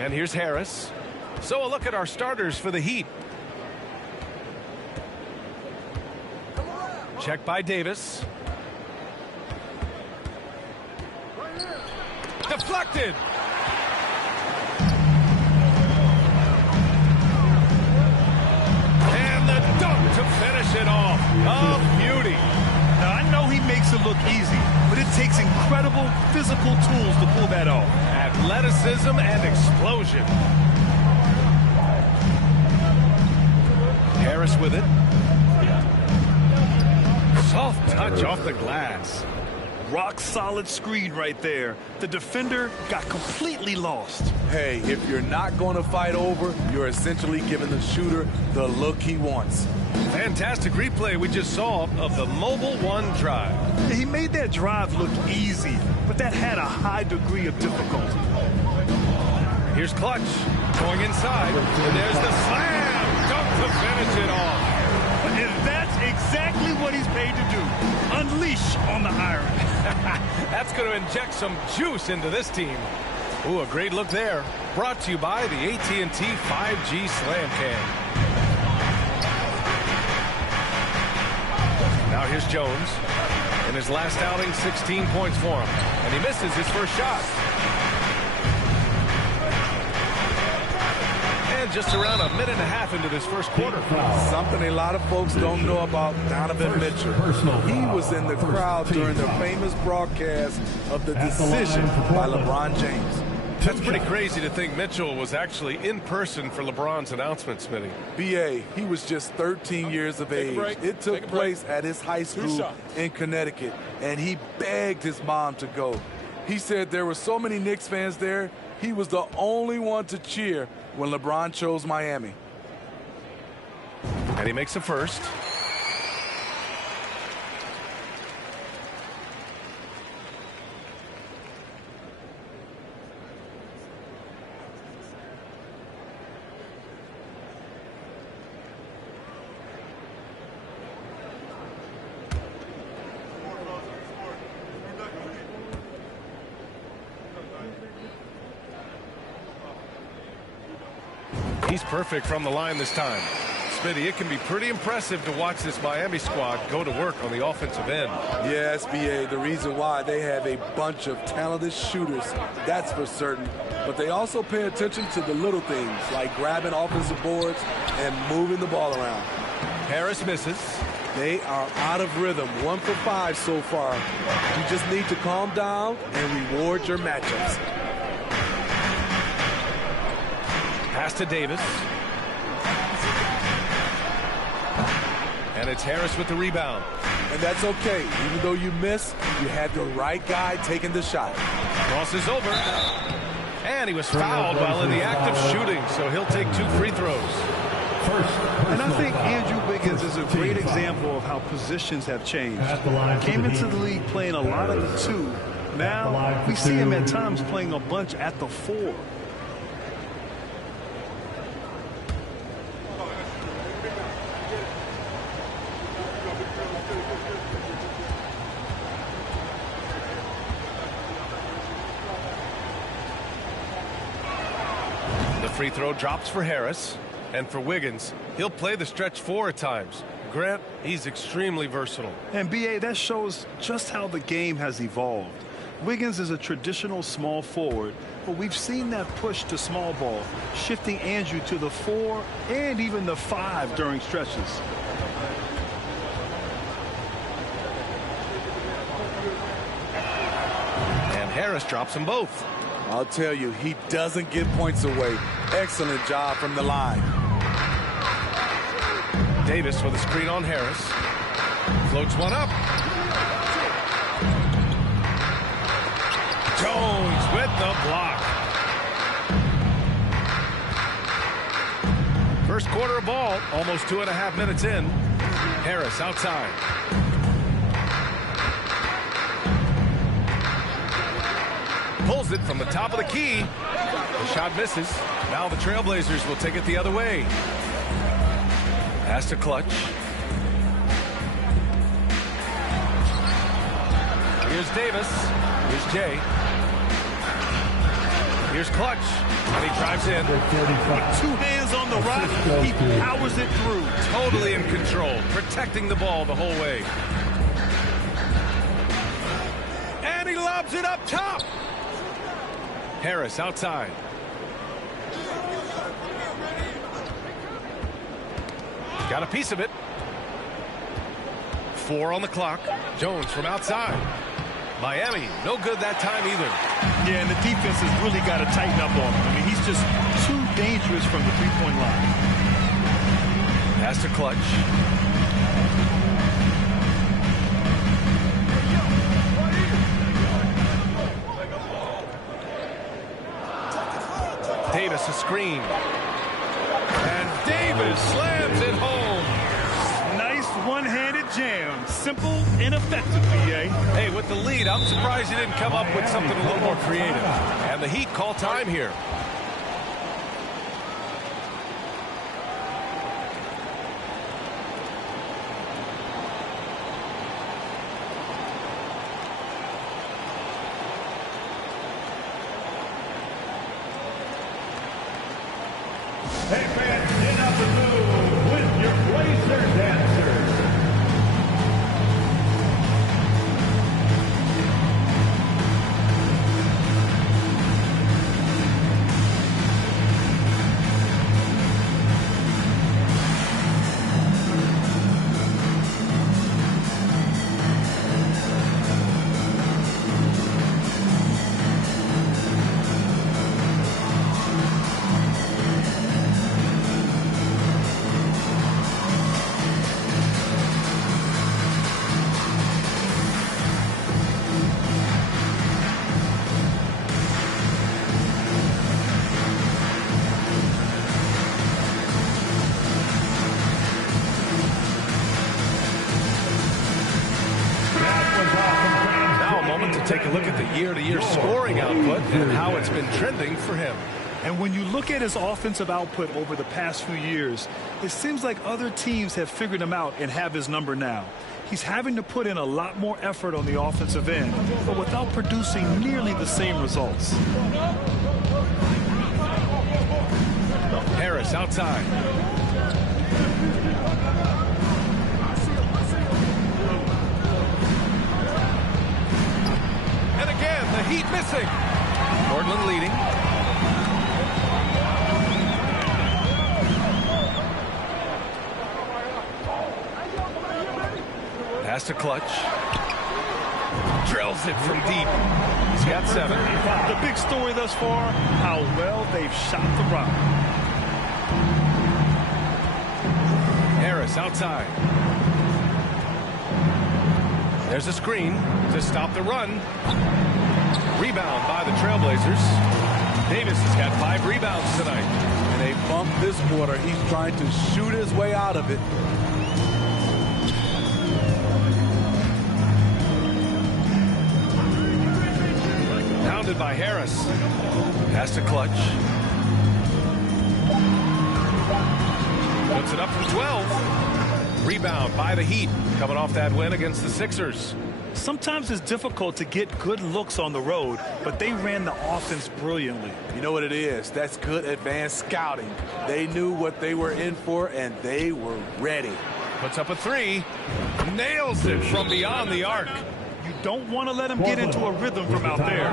And here's Harris. So a look at our starters for the Heat. Check by Davis. Deflected. And the dunk to finish it off. A beauty. Now, I know he makes it look easy, but it takes incredible physical tools to pull that off. Athleticism and explosion. Harris with it. Soft touch off the glass. Rock solid screen right there. The defender got completely lost. Hey, if you're not going to fight over, you're essentially giving the shooter the look he wants. Fantastic replay we just saw of the mobile one drive. He made that drive look easy, but that had a high degree of difficulty. Here's Clutch going inside, and there's the slam dunk to finish it off. And that's exactly what he's paid to do. Unleash on the iron. That's going to inject some juice into this team. Ooh, a great look there. Brought to you by the AT&T 5G Slam Cam. Now here's Jones. In his last outing, 16 points for him. And he misses his first shot. And just around a minute and a half into this first quarter. Something a lot of folks don't know about Donovan Mitchell. He was in the crowd during the famous broadcast of the decision by LeBron James. That's pretty crazy to think Mitchell was actually in person for LeBron's announcement, Smitty. B.A., he was just 13 years of age. It took place at his high school in Connecticut, and he begged his mom to go. He said there were so many Knicks fans there, he was the only one to cheer when LeBron chose Miami. And he makes the first. He's perfect from the line this time. Smitty, it can be pretty impressive to watch this Miami squad go to work on the offensive end. Yes, B.A., the reason why they have a bunch of talented shooters, that's for certain. But they also pay attention to the little things, like grabbing offensive boards and moving the ball around. Harris misses. They are out of rhythm, 1 for 5 so far. You just need to calm down and reward your matchups. Pass to Davis. And it's Harris with the rebound. And that's okay. Even though you miss, you had the right guy taking the shot. Crosses over. And he was fouled while in the act of shooting, so he'll take 2 free throws. And I think Andrew Wiggins is a great example of how positions have changed. Came into the league playing a lot of the 2. Now we see him at times playing a bunch at the 4. Free throw drops for Harris, and for Wiggins, he'll play the stretch 4 at times. Grant, he's extremely versatile. And B.A., that shows just how the game has evolved. Wiggins is a traditional small forward, but we've seen that push to small ball, shifting Andrew to the 4 and even the 5 during stretches. And Harris drops them both. I'll tell you, he doesn't give points away. Excellent job from the line. Davis with a screen on Harris. Floats one up. Jones with the block. First quarter of ball, almost 2.5 minutes in. Harris outside. Pulls it from the top of the key. The shot misses. Now the Trailblazers will take it the other way. Pass to Clutch. Here's Davis. Here's Jay. Here's Clutch, and he drives in. With 2 hands on the rock, he powers it through. Totally in control, protecting the ball the whole way. And he lobs it up top. Harris outside. Got a piece of it. 4 on the clock. Jones from outside. Miami, no good that time either. Yeah, and the defense has really got to tighten up on him. I mean, he's just too dangerous from the three-point line. Pass to Clutch. Davis a screen. And Davis slams it home. Nice one-handed jam. Simple and effective, BA. Hey, with the lead, I'm surprised he didn't come up with something a little more creative. And the Heat call time here. Hey fans, get up and move with your Blazer dancers. Take a look at the year-to-year scoring output and how it's been trending for him. And when you look at his offensive output over the past few years, it seems like other teams have figured him out and have his number now. He's having to put in a lot more effort on the offensive end, but without producing nearly the same results. Harris outside. The Heat missing. Portland leading. Pass to Clutch. Drills it from deep. He's got 7. The big story thus far, how well they've shot the rock. Harris outside. There's a screen to stop the run. Rebound by the Trailblazers. Davis has got 5 rebounds tonight. And they bumped this quarter. He's trying to shoot his way out of it. Pounded by Harris. Pass to Clutch. Puts it up from 12. Rebound by the Heat. Coming off that win against the Sixers. Sometimes it's difficult to get good looks on the road, but they ran the offense brilliantly. You know what it is? That's good advanced scouting. They knew what they were in for, and they were ready. Puts up a 3. Nails it from beyond the arc. You don't want to let him get into a rhythm from out there.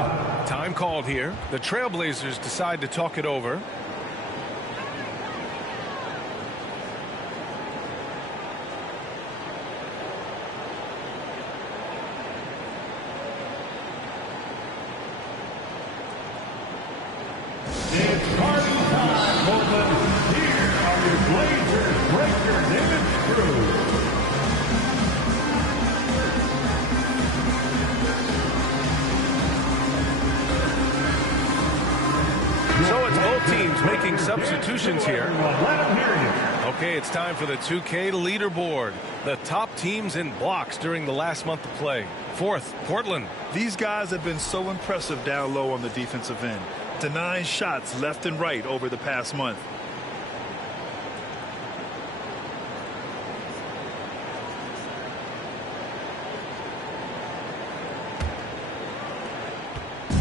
Time called here. The Trailblazers decide to talk it over. So it's both teams making substitutions here. Okay, it's time for the 2K leaderboard. The top teams in blocks during the last month of play. 4th, Portland. These guys have been so impressive down low on the defensive end, denying shots left and right over the past month.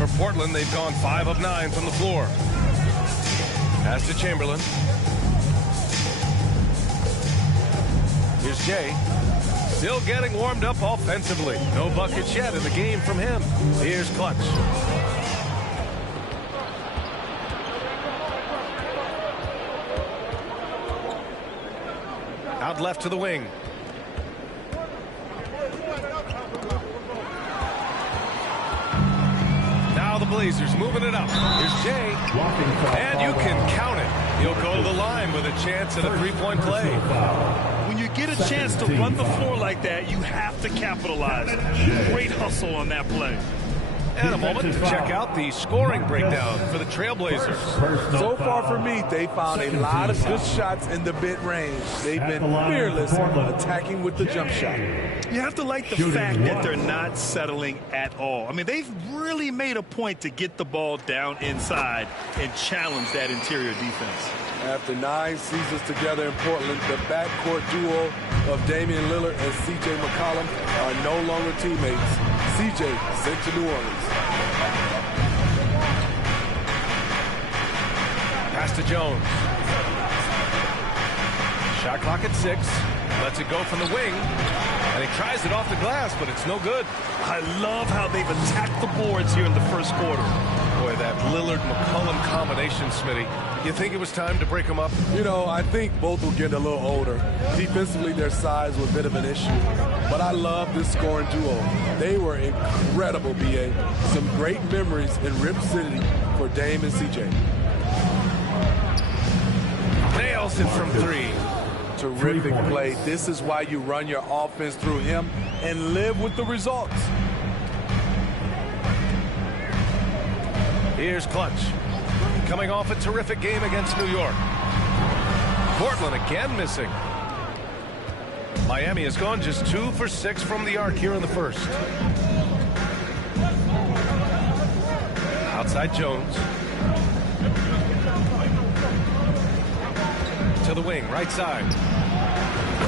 For Portland, they've gone 5 of 9 from the floor. Pass to Chamberlain. Here's Jay. Still getting warmed up offensively. No buckets yet in the game from him. Here's Clutch. Out left to the wing. Now the Blazers moving it up. Here's Jay. And you can count it. He'll go to the line with a chance at a three-point play. When you get a chance to run the floor like that, you have to capitalize. Great hustle on that play. And a moment to check out the scoring breakdown for the Trailblazers. So far for me, they found a lot of good shots in the mid-range. They've been fearless attacking with the jump shot. You have to like the fact that they're not settling at all. I mean, they've really made a point to get the ball down inside and challenge that interior defense. After 9 seasons together in Portland, the backcourt duo of Damian Lillard and C.J. McCollum are no longer teammates. C.J. sent to New Orleans. Pass to Jones. Shot clock at 6. Lets it go from the wing. And he tries it off the glass, but it's no good. I love how they've attacked the boards here in the first quarter. Boy, that Lillard-McCollum combination, Smitty. You think it was time to break them up? You know, I think both will get a little older. Defensively, their size was a bit of an issue. But I love this scoring duo. They were incredible, B.A. Some great memories in Rip City for Dame and C.J. Nails it from 3. Terrific play. This is why you run your offense through him and live with the results. Here's Clutch. Coming off a terrific game against New York. Portland again missing. Miami has gone just 2 for 6 from the arc here in the first. Outside Jones. To the wing, right side.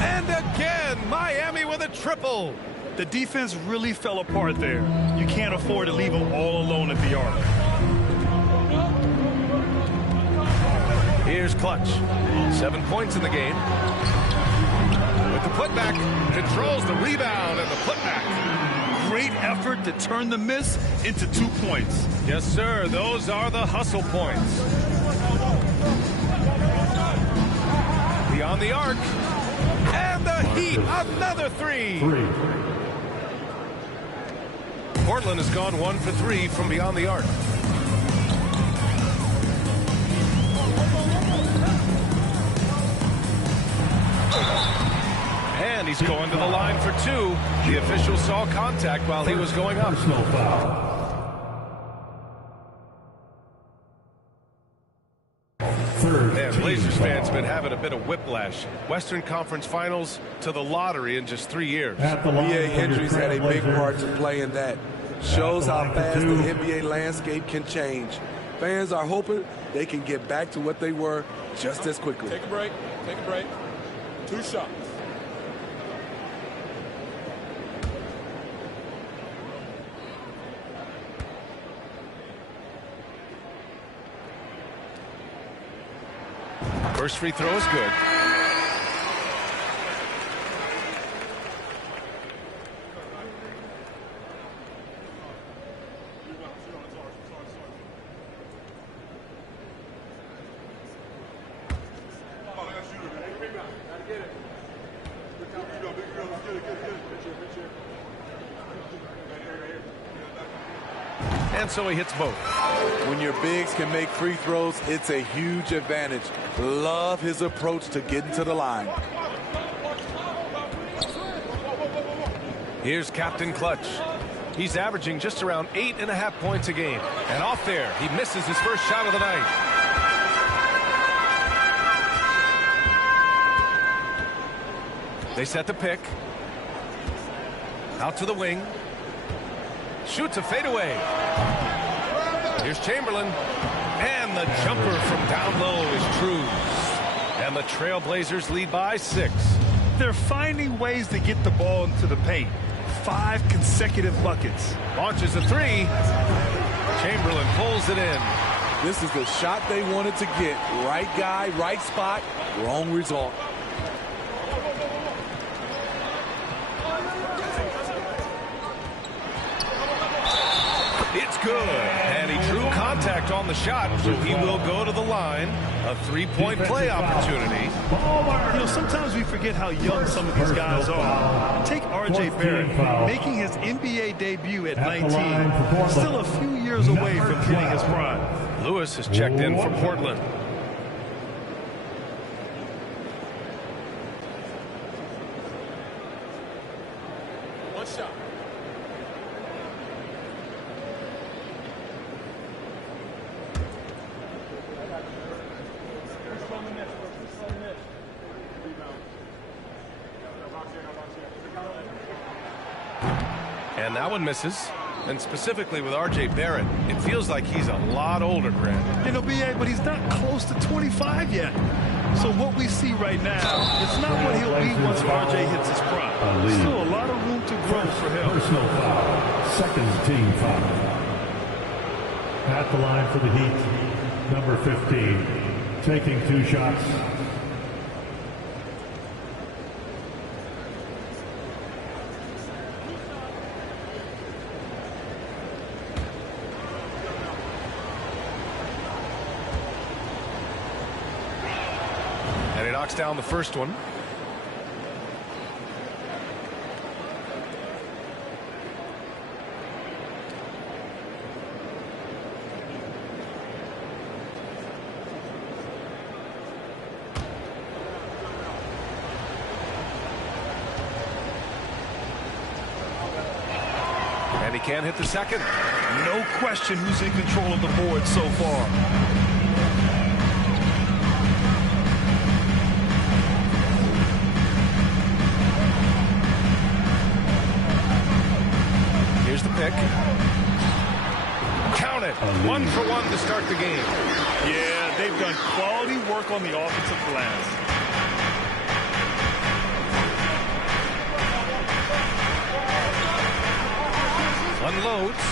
And again, Miami with a triple. The defense really fell apart there. You can't afford to leave them all alone at the arc. Here's Clutch. 7 points in the game. With the putback, controls the rebound and the putback. Great effort to turn the miss into 2 points. Yes, sir. Those are the hustle points. Beyond the arc. And the Heat, another 3. Portland has gone 1 for 3 from beyond the arc. And he's going to the line for 2. The official saw contact while he was going up. Man, Blazers fans have been having a bit of whiplash. Western Conference Finals to the lottery in just 3 years. B.A. Hendricks had a big part to play in that. Shows how fast the NBA landscape can change. Fans are hoping they can get back to what they were just as quickly. Take a break. Take a break. 2 shots. First free throw is good. And so he hits both. When your bigs can make free throws, it's a huge advantage. Love his approach to getting to the line. Here's Captain Clutch. He's averaging just around 8.5 points a game. And off there, he misses his first shot of the night. They set the pick. Out to the wing. Shoots a fadeaway. Here's Chamberlain. And the jumper from down low is true. And the Trailblazers lead by 6. They're finding ways to get the ball into the paint. 5 consecutive buckets. Launches a 3. Chamberlain drills it in. This is the shot they wanted to get. Right guy, right spot, wrong result. It's good. And he drew contact on the shot, so he will go to the line. A three-point play opportunity. You know, sometimes we forget how young some of these guys are. Take R.J. Barrett, making his NBA debut at 19. Still a few years away from hitting his prime. Lewis has checked in for Portland. One shot. And that one misses. And specifically with R.J. Barrett, it feels like he's a lot older, Grant. You know, B.A., but he's not close to 25 yet. So what we see right now, it's not what he'll be once R.J. hits his prime. Still a lot of room to grow for him. Personal foul. Second team foul. At the line for the Heat, number 15, taking 2 shots. And he knocks down the first one. And he can't hit the second. No question who's in control of the board so far. Here's the pick. Count it. 1 for 1 to start the game. Yeah, they've done quality work on the offensive glass. Unloads.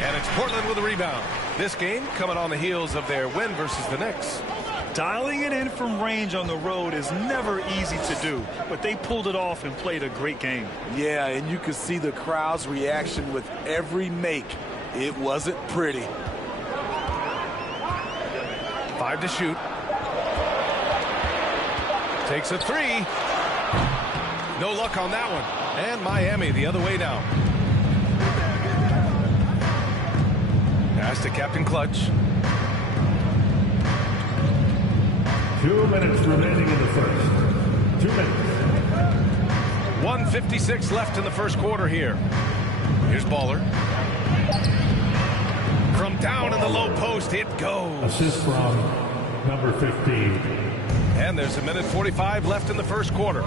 And it's Portland with a rebound. This game coming on the heels of their win versus the Knicks. Dialing it in from range on the road is never easy to do, but they pulled it off and played a great game. Yeah, and you could see the crowd's reaction with every make. It wasn't pretty. 5 to shoot. Takes a 3. No luck on that one. And Miami the other way down. Pass to Captain Clutch. 2 minutes remaining in the first. 2 minutes. 1:56 left in the first quarter here. Here's Baller. From down in the low post, it goes. Assist from number 15. And there's 1:45 left in the first quarter.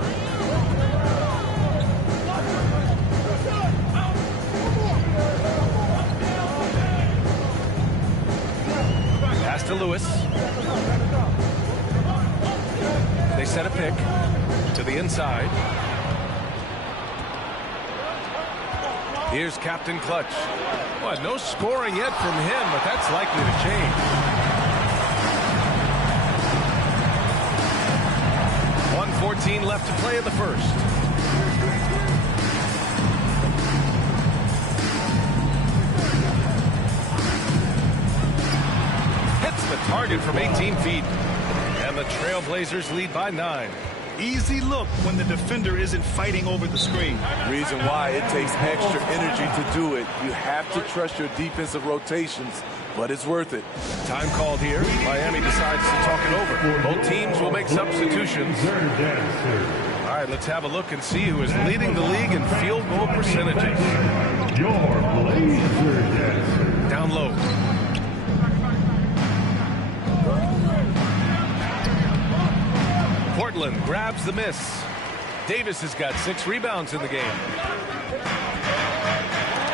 Pass to Lewis. They set a pick to the inside. Here's Captain Clutch. Well, no scoring yet from him, but that's likely to change. 1:14 left to play in the first. Hits the target from 18 feet. And the Trailblazers lead by 9. Easy look when the defender isn't fighting over the screen. Reason why it takes extra energy to do it. You have to trust your defensive rotations, but it's worth it. Time called here. Miami decides to talk it over. Both teams will make substitutions. All right, let's have a look and see who is leading the league in field goal percentages. Your Blazer dancer. Down low. Portland grabs the miss. Davis has got 6 rebounds in the game.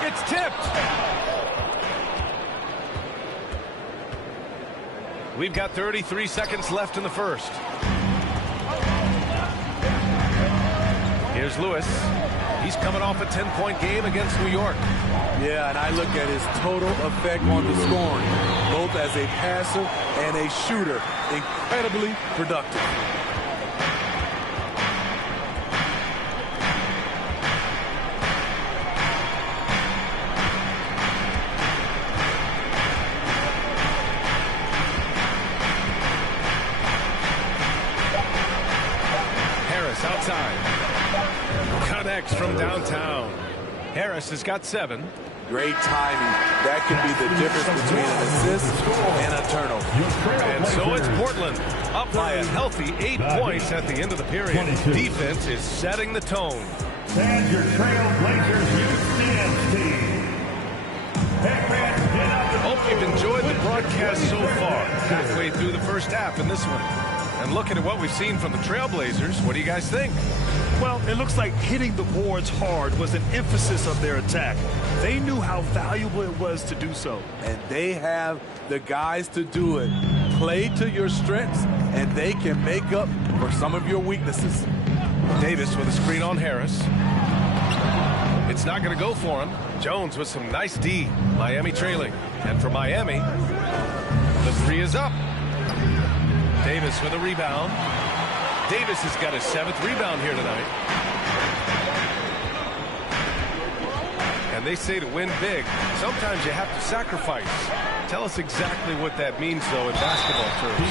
It's tipped. We've got 33 seconds left in the first. Here's Lewis. He's coming off a 10-point game against New York. Yeah, and I look at his total effect on the scoring, both as a passer and a shooter. Incredibly productive. Harris outside. Connects from downtown. Harris has got 7. Great timing. That can be the difference between an assist and a turnover. And so it's Portland up by a healthy 8 points at the end of the period. 22. Defense is setting the tone. And your Trailblazers UCM team. Hope you've enjoyed the broadcast so far. Halfway through the first half in this one. And looking at what we've seen from the Trailblazers, what do you guys think? Well, it looks like hitting the boards hard was an emphasis of their attack. They knew how valuable it was to do so. And they have the guys to do it. Play to your strengths, and they can make up for some of your weaknesses. Davis with a screen on Harris. It's not going to go for him. Jones with some nice D. Miami trailing. And for Miami, the 3 is up. Davis with a rebound. Davis has got his 7th rebound here tonight. And they say to win big, sometimes you have to sacrifice. Tell us exactly what that means, though, in basketball terms.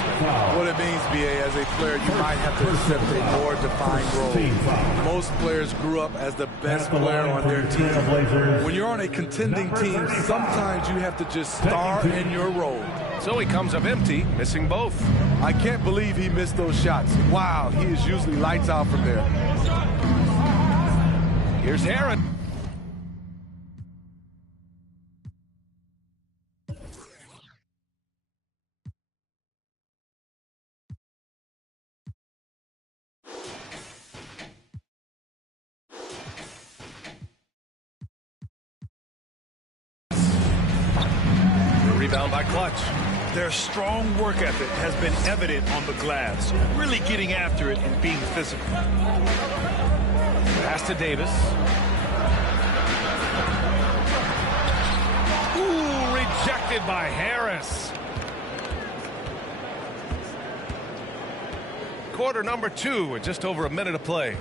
What it means, BA, as a player, you might have to accept a more defined role. Most players grew up as the best player on their team. When you're on a contending team, sometimes you have to just star in your role. So he comes up empty, missing both. I can't believe he missed those shots. Wow, he is usually lights out from there. Here's Aaron. Rebound by Clutch. Their strong work ethic has been evident on the glass, really getting after it and being physical. Pass to Davis. Ooh, rejected by Harris. Quarter number 2 with just over a minute of play.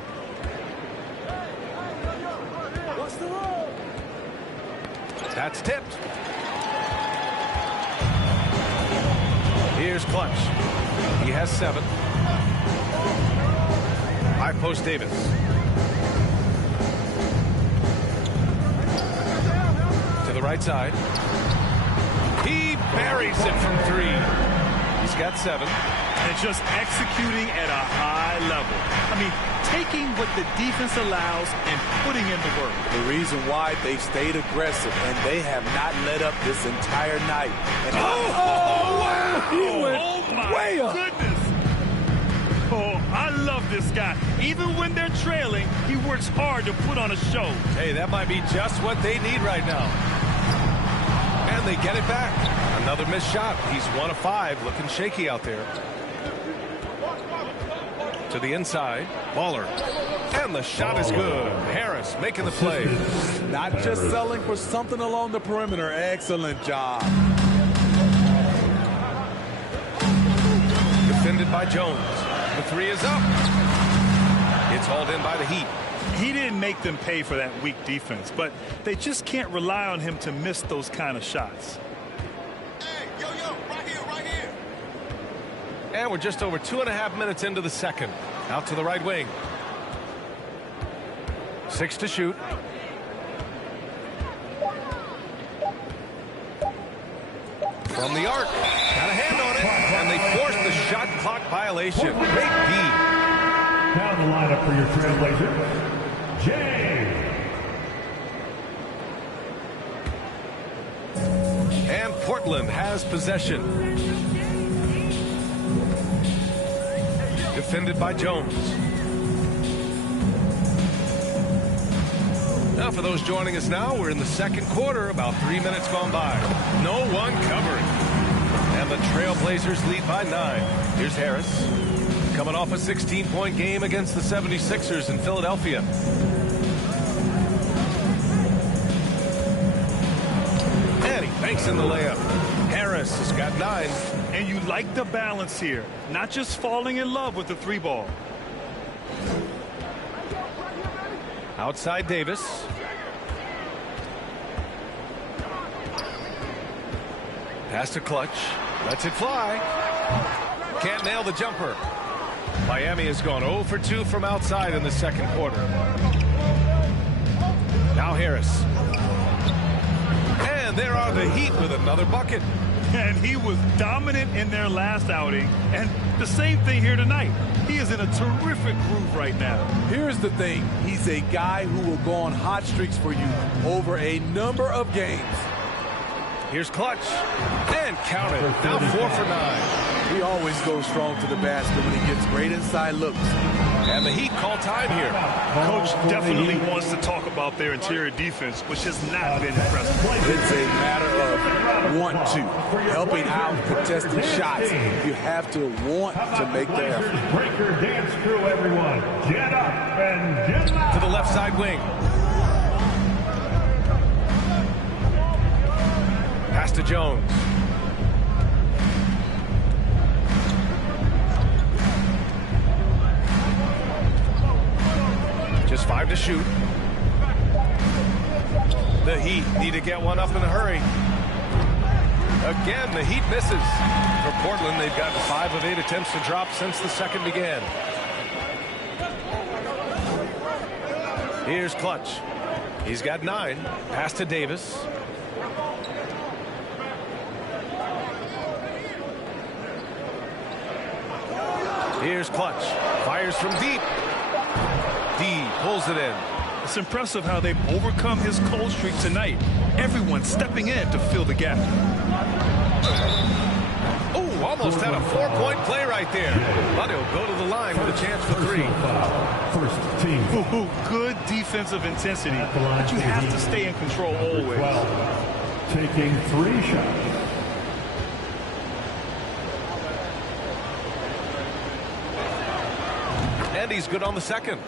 That's tipped. Here's Clutch. He has 7. High post Davis. To the right side. He buries it from 3. He's got 7. And just executing at a high level. I mean, taking what the defense allows and putting in the work. The reason why they stayed aggressive, and they have not let up this entire night. And wow! He went way up. Goodness. Oh, I love this guy. Even when they're trailing, he works hard to put on a show. Hey, that might be just what they need right now. And they get it back. Another missed shot. He's 1 of 5, looking shaky out there. To the inside, Baller. And the shot is good. Harris making the play. Not just selling for something along the perimeter. Excellent job. Defended by Jones. The 3 is up. It's hauled in by the Heat. He didn't make them pay for that weak defense, but they just can't rely on him to miss those kind of shots. Hey, yo, right here, right here. And we're just over 2.5 minutes into the second. Out to the right wing. 6 to shoot. From the arc. Got a hand on it. And they forced the shot clock violation. Great D. Now the lineup for your Trailblazers. Jay. And Portland has possession. Defended by Jones. Now for those joining us now, we're in the second quarter, about 3 minutes gone by. No one covering. And the Trailblazers lead by 9. Here's Harris. Coming off a 16-point game against the 76ers in Philadelphia. takes in the layup. Harris has got 9. And you like the balance here. Not just falling in love with the 3 ball. Outside Davis. Pass to Clutch. Lets it fly. Can't nail the jumper. Miami has gone 0 for 2 from outside in the second quarter. Now Harris. And there are the Heat with another bucket. And he was dominant in their last outing. And the same thing here tonight. He is in a terrific groove right now. Here's the thing. He's a guy who will go on hot streaks for you over a number of games. Here's Clutch. And count it. Now 4 for 9. He always goes strong to the basket when he gets great inside looks. And the Heat call time here. Coach definitely wants to talk about their interior defense, which has not been impressive. It's a matter of want to. Helping out, contesting shots. You have to want to make the effort. Breaker dance crew, everyone. Get up and get loud. To the left side wing. Pass to Jones. Just 5 to shoot. The Heat need to get one up in a hurry. Again, the Heat misses. For Portland, they've gotten 5 of 8 attempts to drop since the second began. Here's Clutch. He's got 9. Pass to Davis. Here's Clutch. Fires from deep. D pulls it in. It's impressive how they've overcome his cold streak tonight. Everyone stepping in to fill the gap. Oh, almost had a 4-point play right there. But he'll go to the line with a chance for 3. First team. Ooh, good defensive intensity, but you have to stay in control always. 12. Taking 3 shots. And he's good on the second.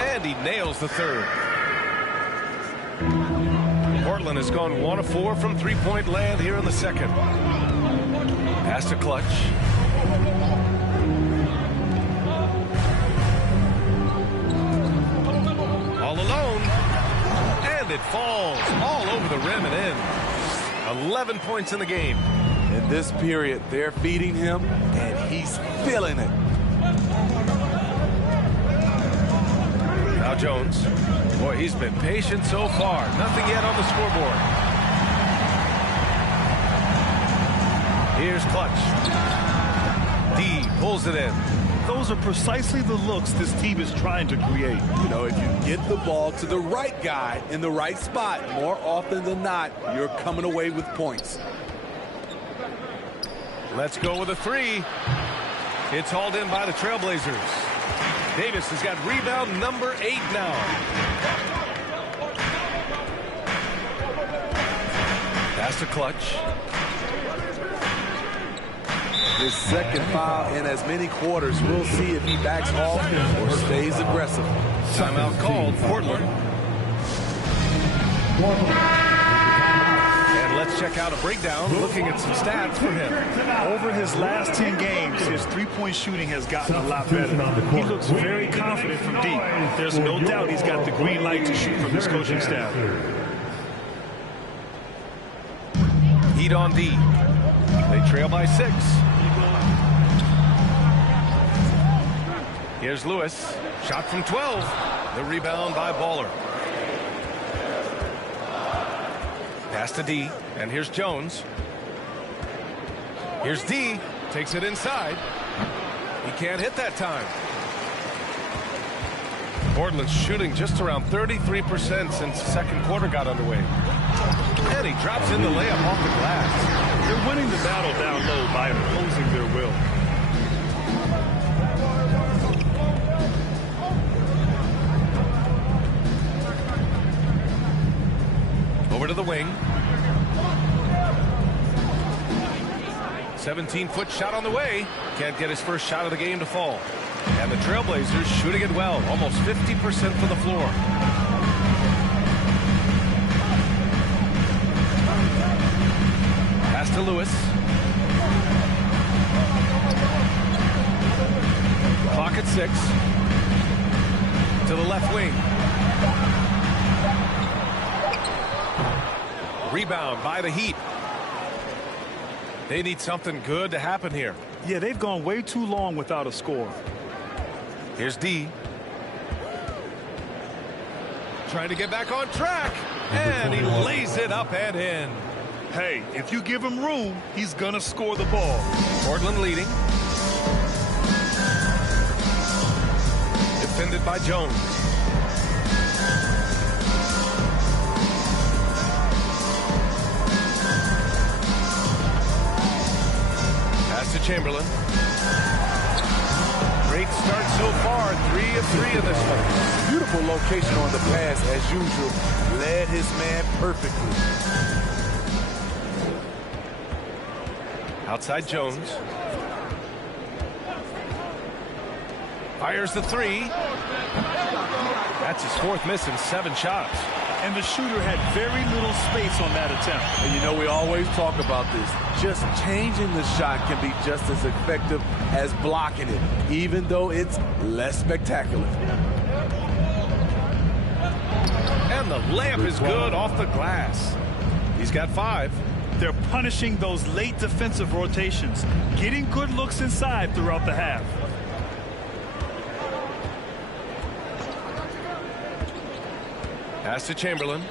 And he nails the third. Portland has gone 1 of 4 from 3-point land here in the second. Pass to Clutch. All alone. And it falls all over the rim and in. 11 points in the game. In this period, they're feeding him, and he's feeling it. Now Jones. Boy, he's been patient so far. Nothing yet on the scoreboard. Here's Clutch. D pulls it in. Those are precisely the looks this team is trying to create. You know, if you get the ball to the right guy in the right spot, more often than not, you're coming away with points. Let's go with a 3. It's hauled in by the Trailblazers. Davis has got rebound number 8 now. Pass to Clutch. His second foul in as many quarters. We'll see if he backs off or stays aggressive. Timeout called, Portland. And let's check out a breakdown looking at some stats for him. Over his last 10 games, his three-point shooting has gotten a lot better. He looks very confident from deep. There's no doubt he's got the green light to shoot from his coaching staff. Heat on D. They trail by 6. Here's Lewis. Shot from 12. The rebound by Baller. Pass to D. And here's Jones. Here's D. Takes it inside. He can't hit that time. Portland's shooting just around 33% since the second quarter got underway. And he drops in the layup off the glass. They're winning the battle down low by imposing their will. the wing. 17-foot shot on the way. Can't get his first shot of the game to fall. And the Trailblazers shooting it well, almost 50% from the floor. Pass to Lewis. Clock at 6. To the left wing. Rebound by the Heat. They need something good to happen here. Yeah, they've gone way too long without a score. Here's D. Trying to get back on track. And he lays it up and in. Hey, if you give him room, he's going to score the ball. Portland leading. Defended by Jones. Pass to Chamberlain. Great start so far. 3 of 3 in this one. Beautiful location on the pass as usual. Led his man perfectly. Outside Jones. Fires the 3. That's his 4th miss in 7 shots. And the shooter had very little space on that attempt. And you know, we always talk about this. Just changing the shot can be just as effective as blocking it, even though it's less spectacular. And the layup is good off the glass. He's got 5. They're punishing those late defensive rotations, getting good looks inside throughout the half. Pass to Chamberlain.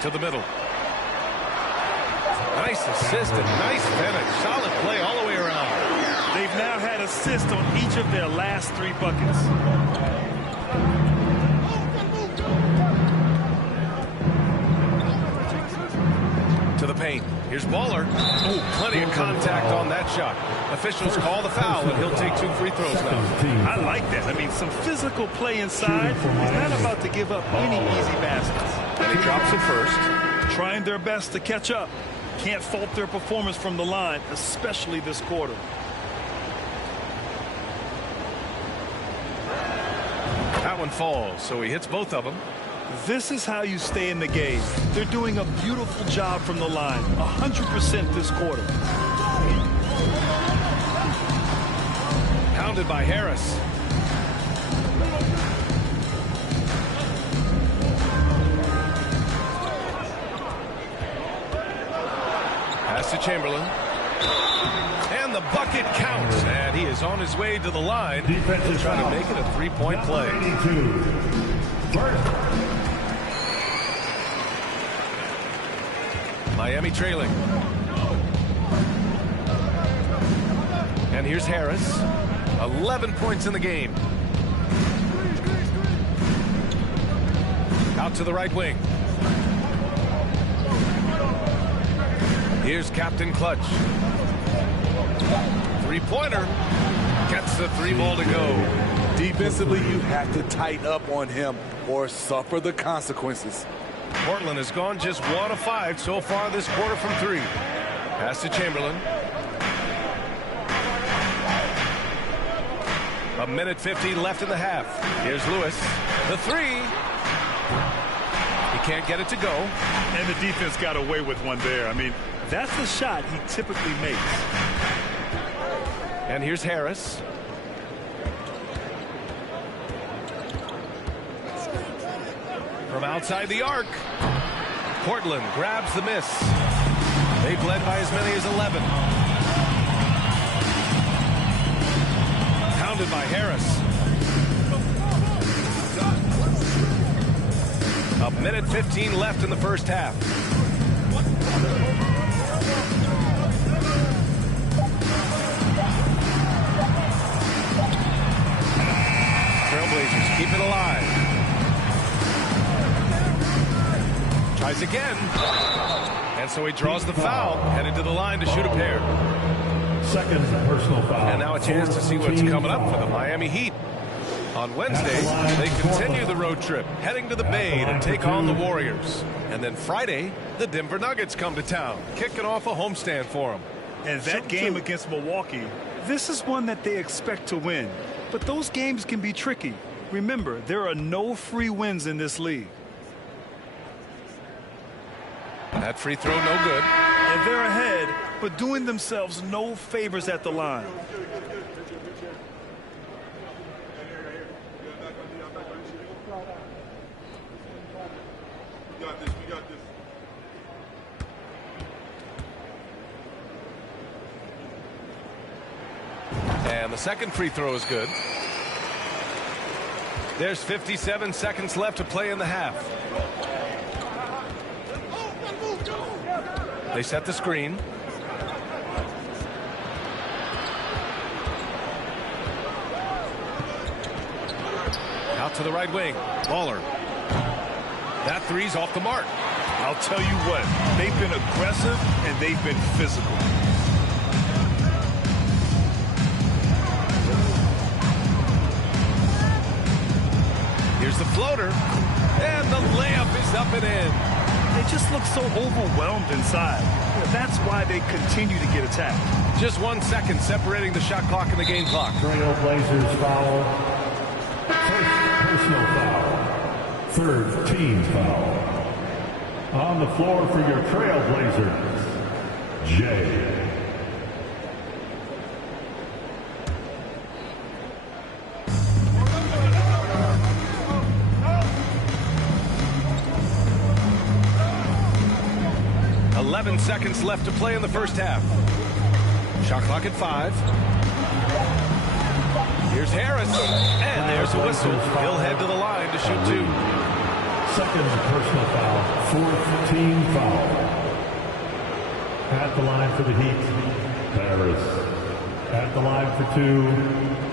To the middle. Nice assist and nice finish. Solid play all the way around. They've now had assists on each of their last 3 buckets. To the paint. Here's Baller. Oh, plenty of contact on that shot. Officials call the foul, and he'll take 2 free throws now. I like that. I mean, some physical play inside. He's not about to give up any easy baskets. And he drops it first. Trying their best to catch up. Can't fault their performance from the line, especially this quarter. That one falls, so he hits both of them. This is how you stay in the game. They're doing a beautiful job from the line. 100% this quarter. Pounded by Harris. Pass to Chamberlain. And the bucket counts. And he is on his way to the line to try to make it a 3-point play. Miami trailing. And here's Harris. 11 points in the game. Out to the right wing. Here's Captain Clutch. 3-pointer. Gets the 3 ball to go. Defensively, you have to tighten up on him or suffer the consequences. Portland has gone just 1 of 5 so far this quarter from 3. Pass to Chamberlain. 1:50 left in the half. Here's Lewis. The 3. He can't get it to go. And the defense got away with one there. I mean, that's the shot he typically makes. And here's Harris. From outside the arc. Portland grabs the miss. They've led by as many as 11. Pounded by Harris. 1:15 left in the first half. Trailblazers keep it alive. Tries again. And so he draws the foul, headed to the line to shoot a pair. Second personal foul. And now a chance to see what's coming up for the Miami Heat. On Wednesday, they continue the road trip, heading to the Bay to take on the Warriors. And then Friday, the Denver Nuggets come to town, kicking off a homestand for them. And that game against Milwaukee, this is one that they expect to win. But those games can be tricky. Remember, there are no free wins in this league. That free throw, no good. And they're ahead, but doing themselves no favors at the line. We got this. And the second free throw is good. There's 57 seconds left to play in the half. They set the screen. Out to the right wing. Baller. That three's off the mark. I'll tell you what, they've been aggressive and they've been physical. Here's the floater. And the layup is up and in. They just look so overwhelmed inside. That's why they continue to get attacked. Just 1 second separating the shot clock and the game clock. Trailblazers foul. First personal foul. Third team foul. On the floor for your Trailblazers, Jay. Seconds left to play in the first half. Shot clock at 5. Here's Harris, and there's a whistle. He'll head to the line to shoot 2. Second personal foul, fourth team foul. At the line for the Heat, Harris. At the line for 2.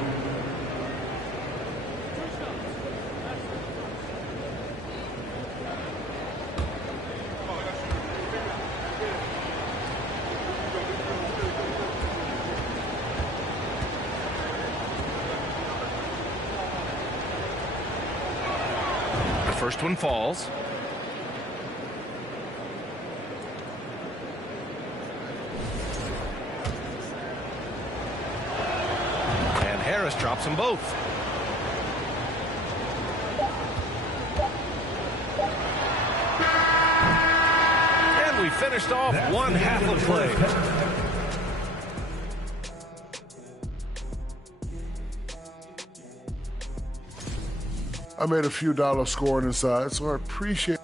First one falls. And Harris drops them both. And we finished off one half of play. I made a few dollars scoring inside, so I appreciate it.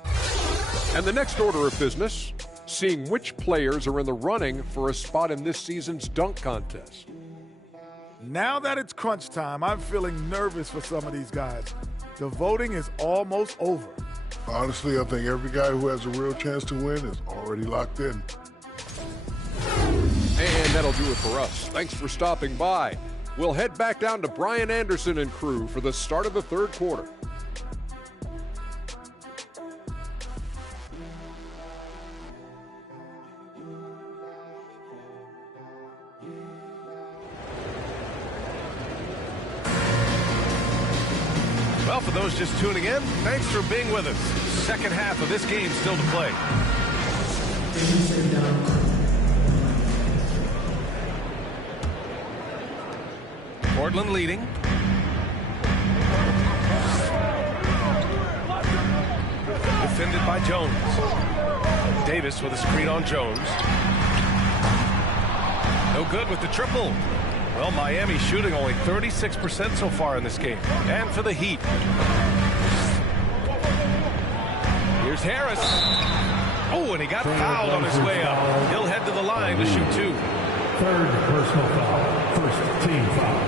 And the next order of business, seeing which players are in the running for a spot in this season's dunk contest. Now that it's crunch time, I'm feeling nervous for some of these guys. The voting is almost over. Honestly, I think every guy who has a real chance to win is already locked in. And that'll do it for us. Thanks for stopping by. We'll head back down to Brian Anderson and crew for the start of the third quarter. Well, for those just tuning in, thanks for being with us. Second half of this game still to play. Portland leading. Defended by Jones. Davis with a screen on Jones. No good with the triple. Well, Miami shooting only 36% so far in this game. And for the Heat. Here's Harris. Oh, and he got fouled on his way up. He'll head to the line to shoot 2. Third personal foul. First team foul.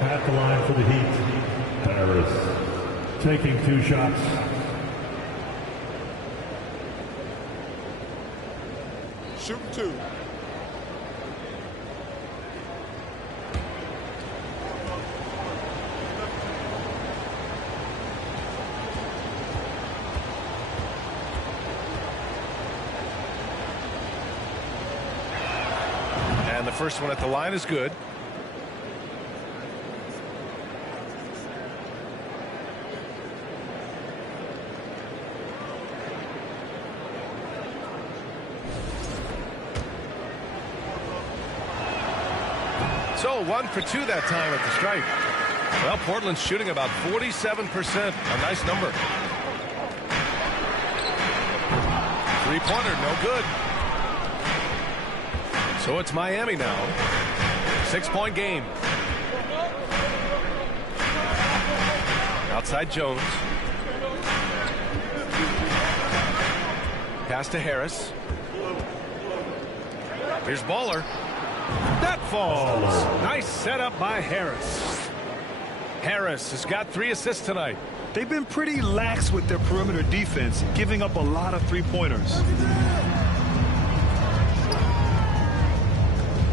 At the line for the Heat, Harris. Taking 2 shots. Shoot 2. And the first one at the line is good. So 1 for 2 that time at the stripe. Well, Portland's shooting about 47%. A nice number. Three-pointer, no good. So it's Miami now. 6-point game. Outside Jones. Pass to Harris. Here's Baller. That falls. Nice setup by Harris. Harris has got 3 assists tonight. They've been pretty lax with their perimeter defense, giving up a lot of three-pointers.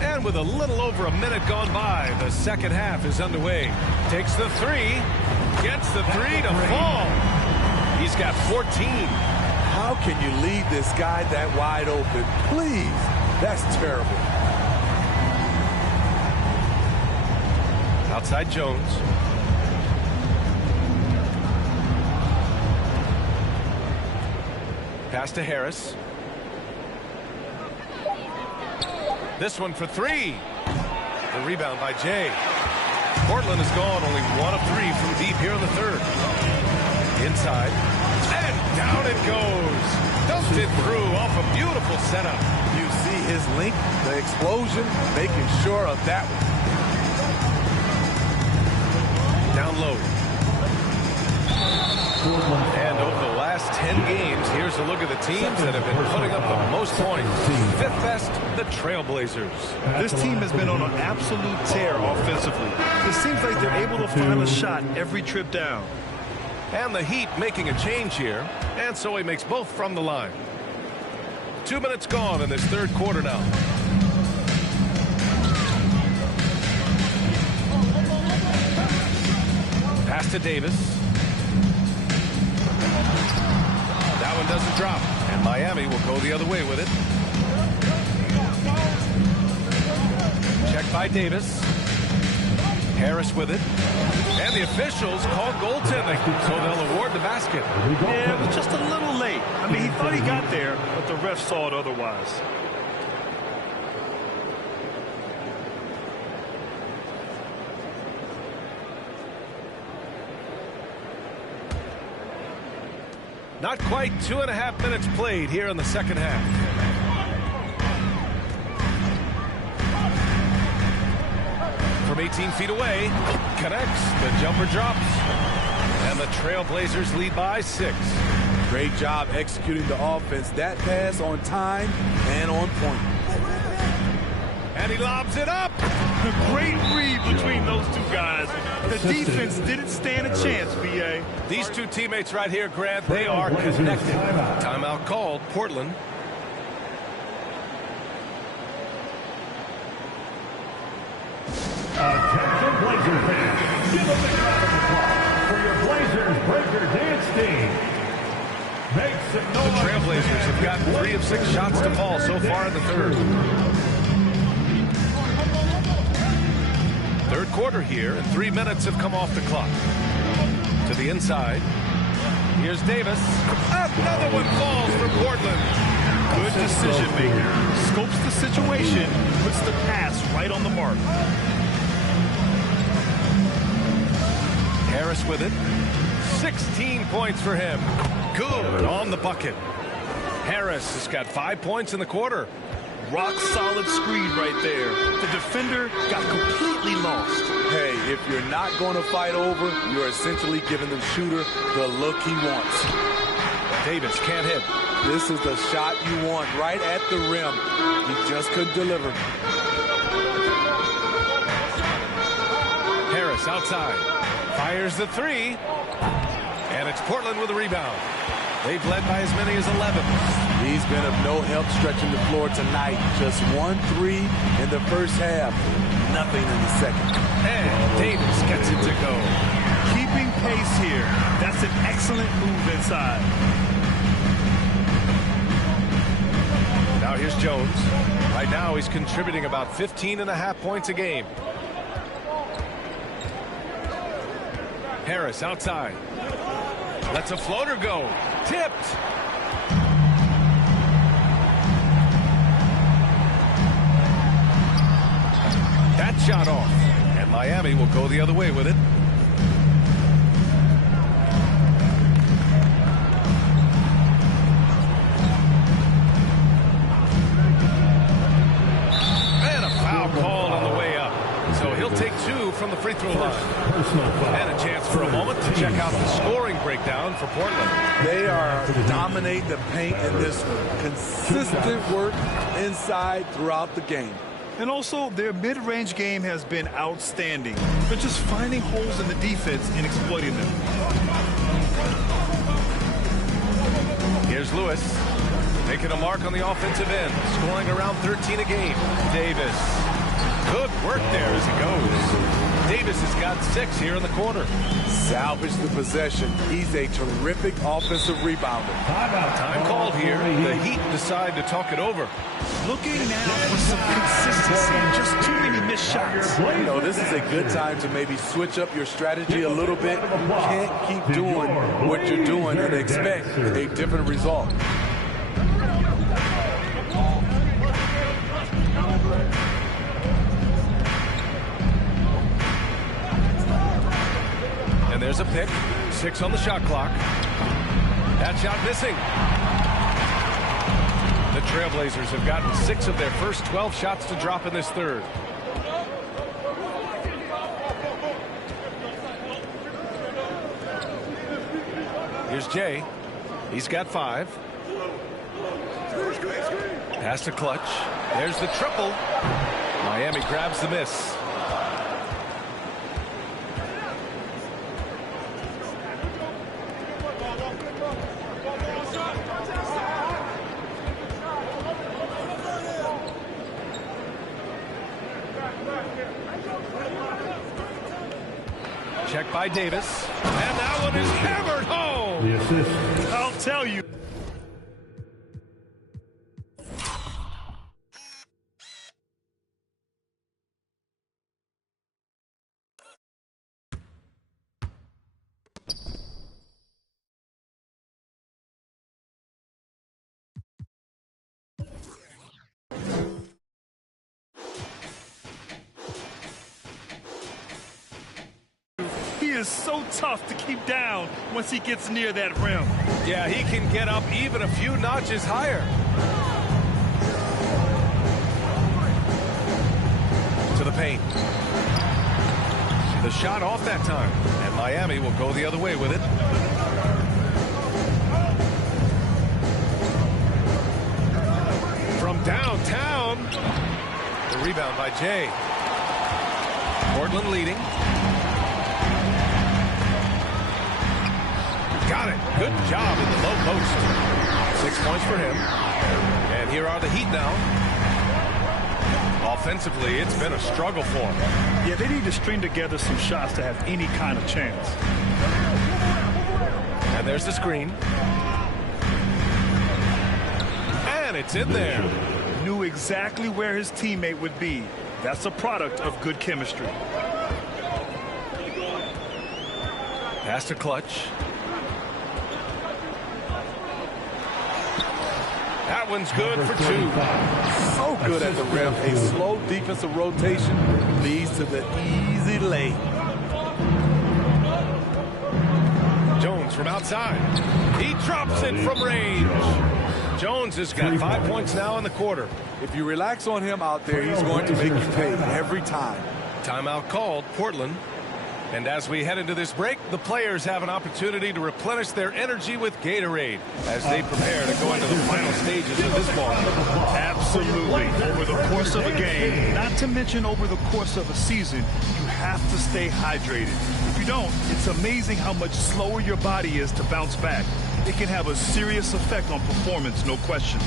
And with a little over a minute gone by, the second half is underway. Takes the 3. Gets the 3 to fall. He's got 14. How can you leave this guy that wide open? Please. That's terrible. Outside Jones. Pass to Harris. This one for 3. The rebound by Jay. Portland has gone only 1 of 3 from deep here in the third. Inside. And down it goes. Dumped it through off a beautiful setup. You see his link, the explosion, making sure of that one. Down low. And over the last 10 games, here's a look at the teams that have been putting up the most points. 5th best, the Trailblazers. This team has been on an absolute tear offensively. It seems like they're able to find a shot every trip down. And the Heat making a change here, and so he makes both from the line. 2 minutes gone in this third quarter now. Pass to Davis. That one doesn't drop, and Miami will go the other way with it. Check by Davis. Harris with it. And the officials call goaltending, so they'll award the basket. Yeah, it was just a little late. I mean, he thought he got there, but the ref saw it otherwise. Not quite 2.5 minutes played here in the second half. From 18 feet away, connects, the jumper drops, and the Trailblazers lead by 6. Great job executing the offense. That pass on time and on point. And he lobs it up. A great read between those two guys. The defense didn't stand a chance, B.A. These two teammates right here, Grant, they are connected. Timeout called, Portland. Attention Blazer fans, give them a round of applause for your Blazers Breaker Dance team. Make some noise. The Trailblazers have gotten 3 of 6 shots to fall so far in the third. Third quarter here, and 3 minutes have come off the clock. To the inside. Here's Davis. Another one falls for Portland. Good decision maker. Scopes the situation, puts the pass right on the mark. Harris with it. 16 points for him. Good on the bucket. Harris has got 5 points in the quarter. Rock solid screen right there. The defender got completely lost. Hey, if you're not going to fight over, you're essentially giving the shooter the look he wants. Davis can't hit. This is the shot you want right at the rim. He just couldn't deliver. Harris outside. Fires the 3. And it's Portland with a rebound. They've led by as many as 11. He's been of no help stretching the floor tonight. Just 1 3 in the first half. Nothing in the second. And Davis gets it to go. Keeping pace here. That's an excellent move inside. Now here's Jones. Right now he's contributing about 15.5 points a game. Harris outside. Lets a floater go. Tipped. That that shot off. And Miami will go the other way with it. And a foul called on the way up. So he'll take 2 from the free throw line. And a chance for a moment to check out the scoring breakdown for Portland. They are dominating the paint in this one. Consistent work inside throughout the game. And also, their mid-range game has been outstanding. They're just finding holes in the defense and exploiting them. Here's Lewis, making a mark on the offensive end, scoring around 13 a game. Davis. Good work there as he goes. Davis has got 6 here in the quarter. Salvage the possession. He's a terrific offensive rebounder. Time called here. The Heat decide to talk it over. Looking now for some consistency. Just too many missed shots. You know, this is a good time to maybe switch up your strategy a little bit. You can't keep doing what you're doing and expect a different result. And there's a pick. 6 on the shot clock. That shot missing. The Trailblazers have gotten 6 of their first 12 shots to drop in this third. Here's Jay. He's got 5. Pass to Clutch. There's the triple. Miami grabs the miss. Check by Davis. And that one is hammered home. The assist. I'll tell you. He is so tough to keep down once he gets near that rim. Yeah, he can get up even a few notches higher. To the paint. The shot off that time. And Miami will go the other way with it. From downtown. The rebound by Jay. Portland leading. Got it. Good job in the low post. 6 points for him. And here are the Heat now. Offensively, it's been a struggle for them. Yeah, they need to string together some shots to have any kind of chance. And there's the screen. And it's in there. Knew exactly where his teammate would be. That's a product of good chemistry. Pass to Clutch. That one's good for 2. So good at the rim. A slow defensive rotation leads to the easy lay. Jones from outside. He drops it from range. Jones has got 5 points now in the quarter. If you relax on him out there, he's going to make you pay every time. Timeout called, Portland. And as we head into this break, the players have an opportunity to replenish their energy with Gatorade as they prepare to go into the final stages of this ball. Absolutely. Over the course of a game, not to mention over the course of a season, you have to stay hydrated. If you don't, it's amazing how much slower your body is to bounce back. It can have a serious effect on performance, no question.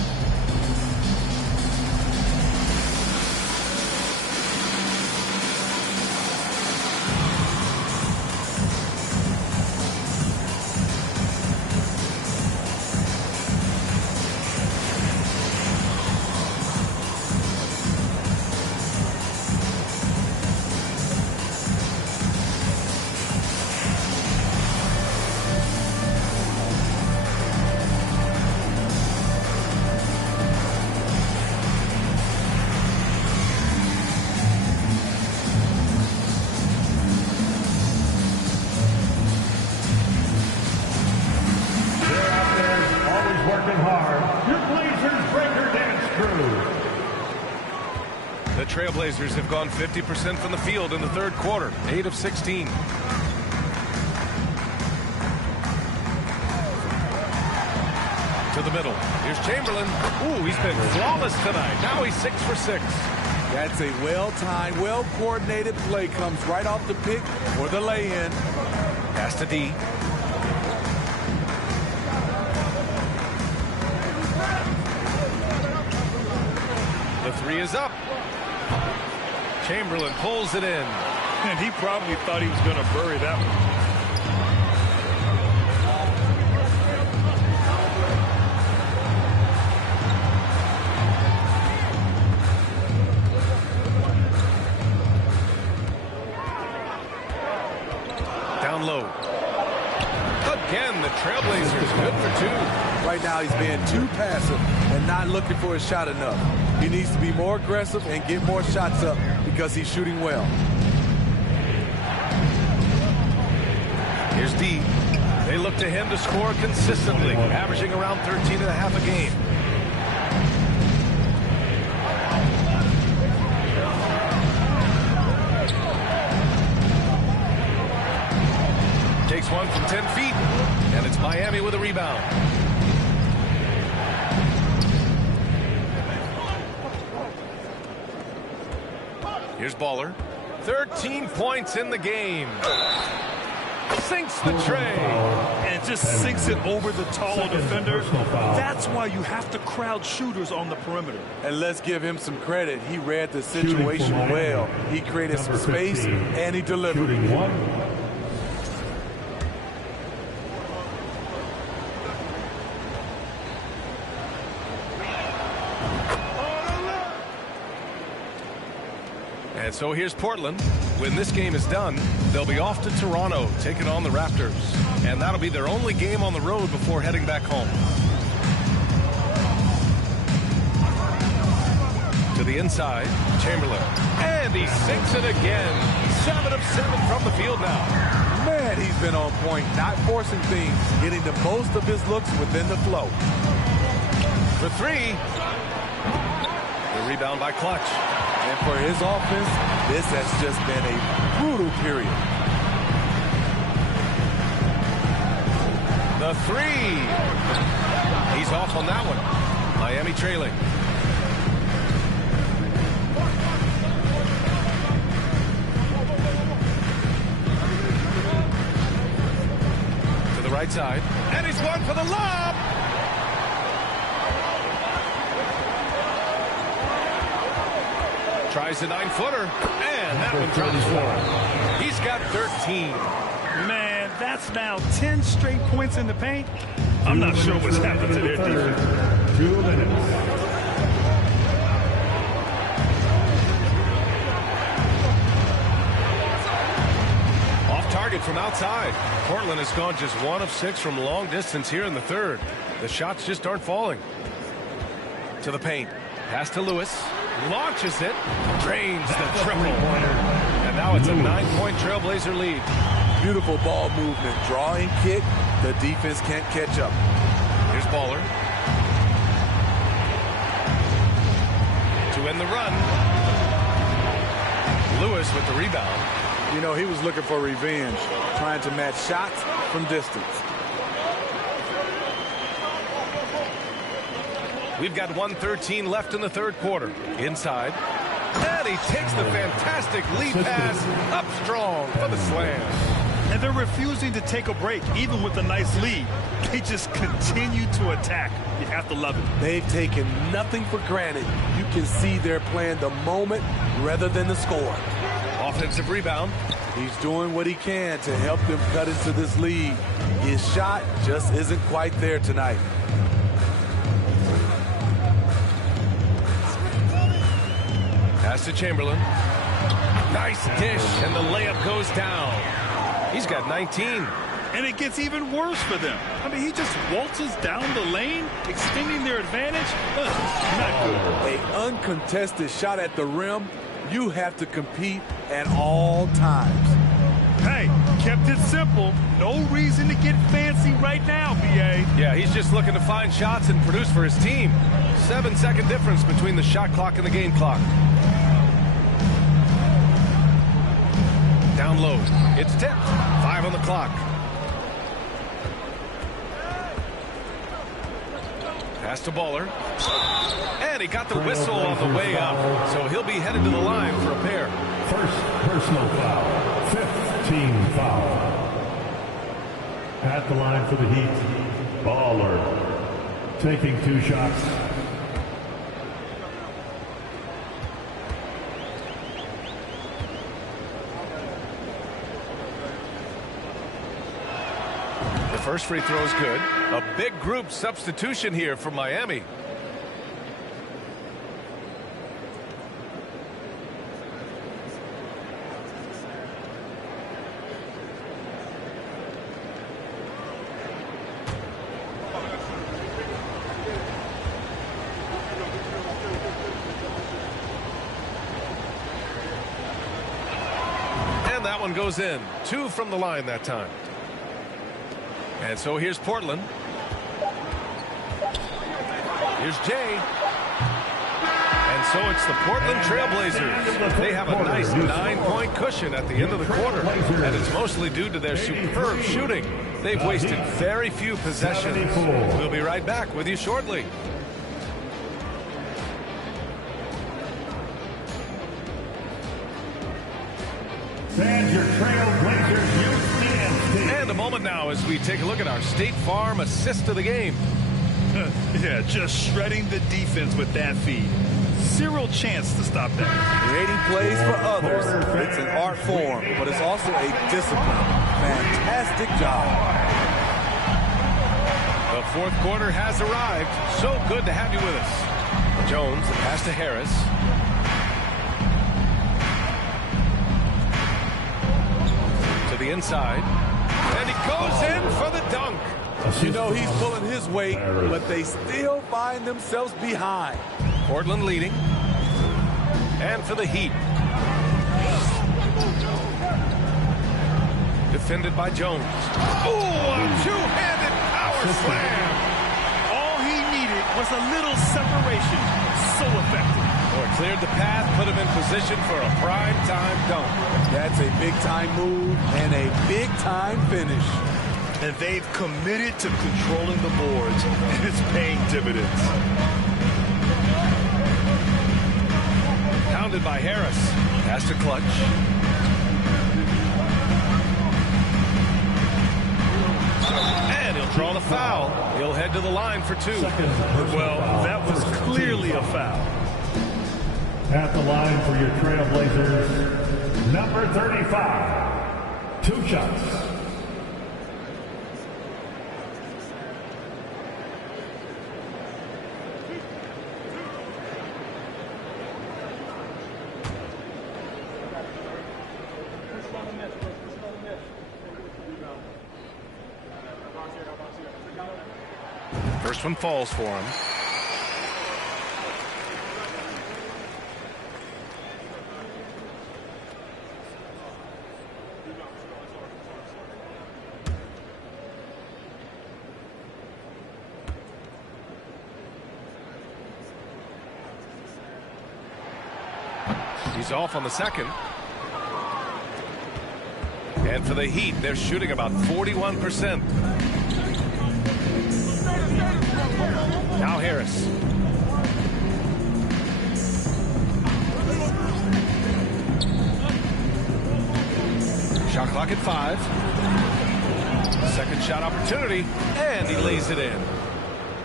The Trailblazers have gone 50% from the field in the third quarter, 8 of 16. To the middle. Here's Chamberlain. Ooh, he's been flawless tonight. Now he's 6 for 6. That's a well-timed, well-coordinated play. Comes right off the pick or the lay-in. Pass to D. The three is up. Chamberlain pulls it in. And he probably thought he was going to bury that one. Down low. Again, the Trailblazers good for 2. Right now he's being too passive and not looking for a shot enough. He needs to be more aggressive and get more shots up because he's shooting well. Here's D. They look to him to score consistently, averaging around 13.5 a game. Takes one from 10 feet, and it's Miami with a rebound. Here's Baller. 13 points in the game. Sinks the tray. And just sinks it over the taller defender. That's why you have to crowd shooters on the perimeter. And let's give him some credit. He read the situation well. He created some space, and he delivered. And so here's Portland. When this game is done, they'll be off to Toronto, taking on the Raptors. And that'll be their only game on the road before heading back home. To the inside, Chamberlain. And he sinks it again. 7 of 7 from the field now. Man, he's been on point, not forcing things, getting the most of his looks within the flow. For 3. The rebound by Clutch. And for his offense, this has just been a brutal period. The 3. He's off on that one. Miami trailing. To the right side. And he's one for the lob. Tries a 9-footer, and that one drops for. He's got 13. Man, that's now 10 straight points in the paint. I'm not sure what's happened to their defense. 2 minutes. Off target from outside. Portland has gone just 1 of 6 from long distance here in the third. The shots just aren't falling. To the paint. Pass to Lewis. Launches it, drains the triple, and now it's a 9-point Trailblazer lead. Beautiful ball movement, draw and kick. The defense can't catch up. Here's Baller. To end the run. Lewis with the rebound. You know, he was looking for revenge, trying to match shots from distance. We've got 1:13 left in the third quarter. Inside. And he takes the fantastic lead pass up strong for the slam. And they're refusing to take a break, even with a nice lead. They just continue to attack. You have to love it. They've taken nothing for granted. You can see they're playing the moment rather than the score. Offensive rebound. He's doing what he can to help them cut into this lead. His shot just isn't quite there tonight. Pass to Chamberlain. Nice dish, and the layup goes down. He's got 19. And it gets even worse for them. I mean, he just waltzes down the lane, extending their advantage. Not good. An uncontested shot at the rim. You have to compete at all times. Hey, kept it simple. No reason to get fancy right now, B.A. Yeah, he's just looking to find shots and produce for his team. 7-second difference between the shot clock and the game clock. Down low. It's tipped. 5 on the clock. Pass to Bowler. And he got the whistle on the way up. So he'll be headed to the line for a pair. First personal foul. 5th team foul. At the line for the Heat, Bowler taking 2 shots. The first free throw is good. A big group substitution here for Miami. And that one goes in. 2 from the line that time. And so here's Portland. Here's Jay. And so it's the Portland Trailblazers. They have a nice 9-point cushion at the end of the quarter. And it's mostly due to their superb shooting. They've wasted very few possessions. We'll be right back with you shortly. And your Trailblazers youth team. And a moment now as we take a look at our State Farm assist of the game. Yeah, just shredding the defense with that feed. Zero chance to stop that. Creating plays for others. It's an art form, but it's also a discipline. Fantastic job. The fourth quarter has arrived. So good to have you with us. Jones, the pass to Harris. To the inside. And he goes in for the dunk. You know he's pulling his weight, but they still find themselves behind. Portland leading. And for the Heat. Defended by Jones. Oh, a two-handed power slam. All he needed was a little separation. So effective. Or cleared the path, put him in position for a prime-time dunk. That's a big-time move and a big-time finish. And they've committed to controlling the boards, and it's paying dividends. Pounded by Harris. Pass to Clutch. And he'll draw the foul. He'll head to the line for 2. Well, that was clearly a foul. At the line for your Trailblazers, number 35. 2 shots. First one falls for him. He's off on the second. And for the Heat, they're shooting about 41%. Now Harris. Shot clock at 5. Second shot opportunity, and he lays it in.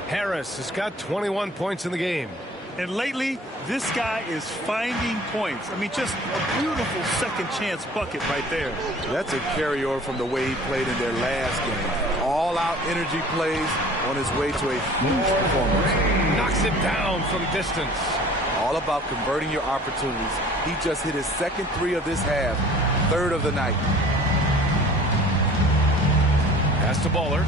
Harris has got 21 points in the game. And lately, this guy is finding points. I mean, just a beautiful second chance bucket right there. That's a carryover from the way he played in their last game. All-out energy plays on his way to a huge performance. Knocks it down from distance. All about converting your opportunities. He just hit his second 3 of this half, 3rd of the night. Pass to Bowler.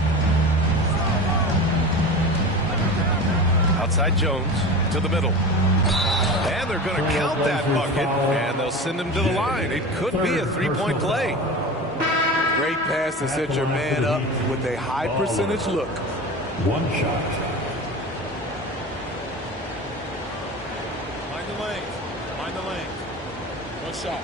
Outside Jones to the middle. And they're going to count that bucket, and they'll send him to the line. It could be a 3-point play. Great pass to set your man up with a high percentage look. 1 shot. Mind the lane. Mind the lane. 1 shot.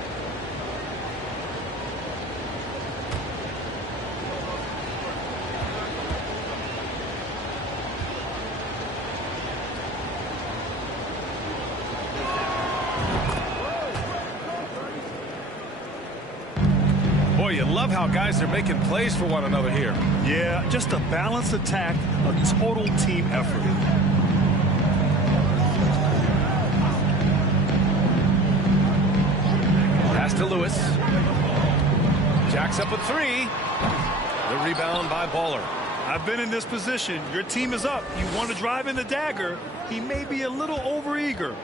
you love how guys are making plays for one another here. Yeah, just a balanced attack, a total team effort. Pass to Lewis. Jacks up a three. The rebound by Baller. I've been in this position. Your team is up. You want to drive in the dagger. He may be a little overeager.